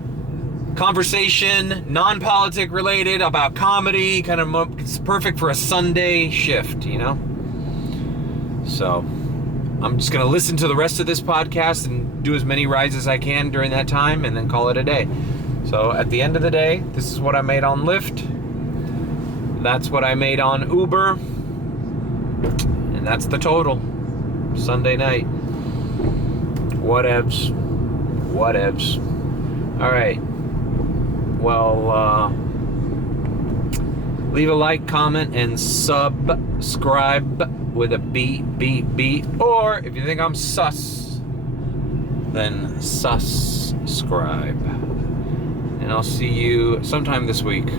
conversation, non-politic related, about comedy, kind of, it's perfect for a Sunday shift, you know? So I'm just going to listen to the rest of this podcast and do as many rides as I can during that time and then call it a day. So at the end of the day, this is what I made on Lyft. That's what I made on Uber. And that's the total. Sunday night. Whatevs. All right. Well, leave a like, comment, and subscribe with a B. Or if you think I'm sus, then subscribe. And I'll see you sometime this week.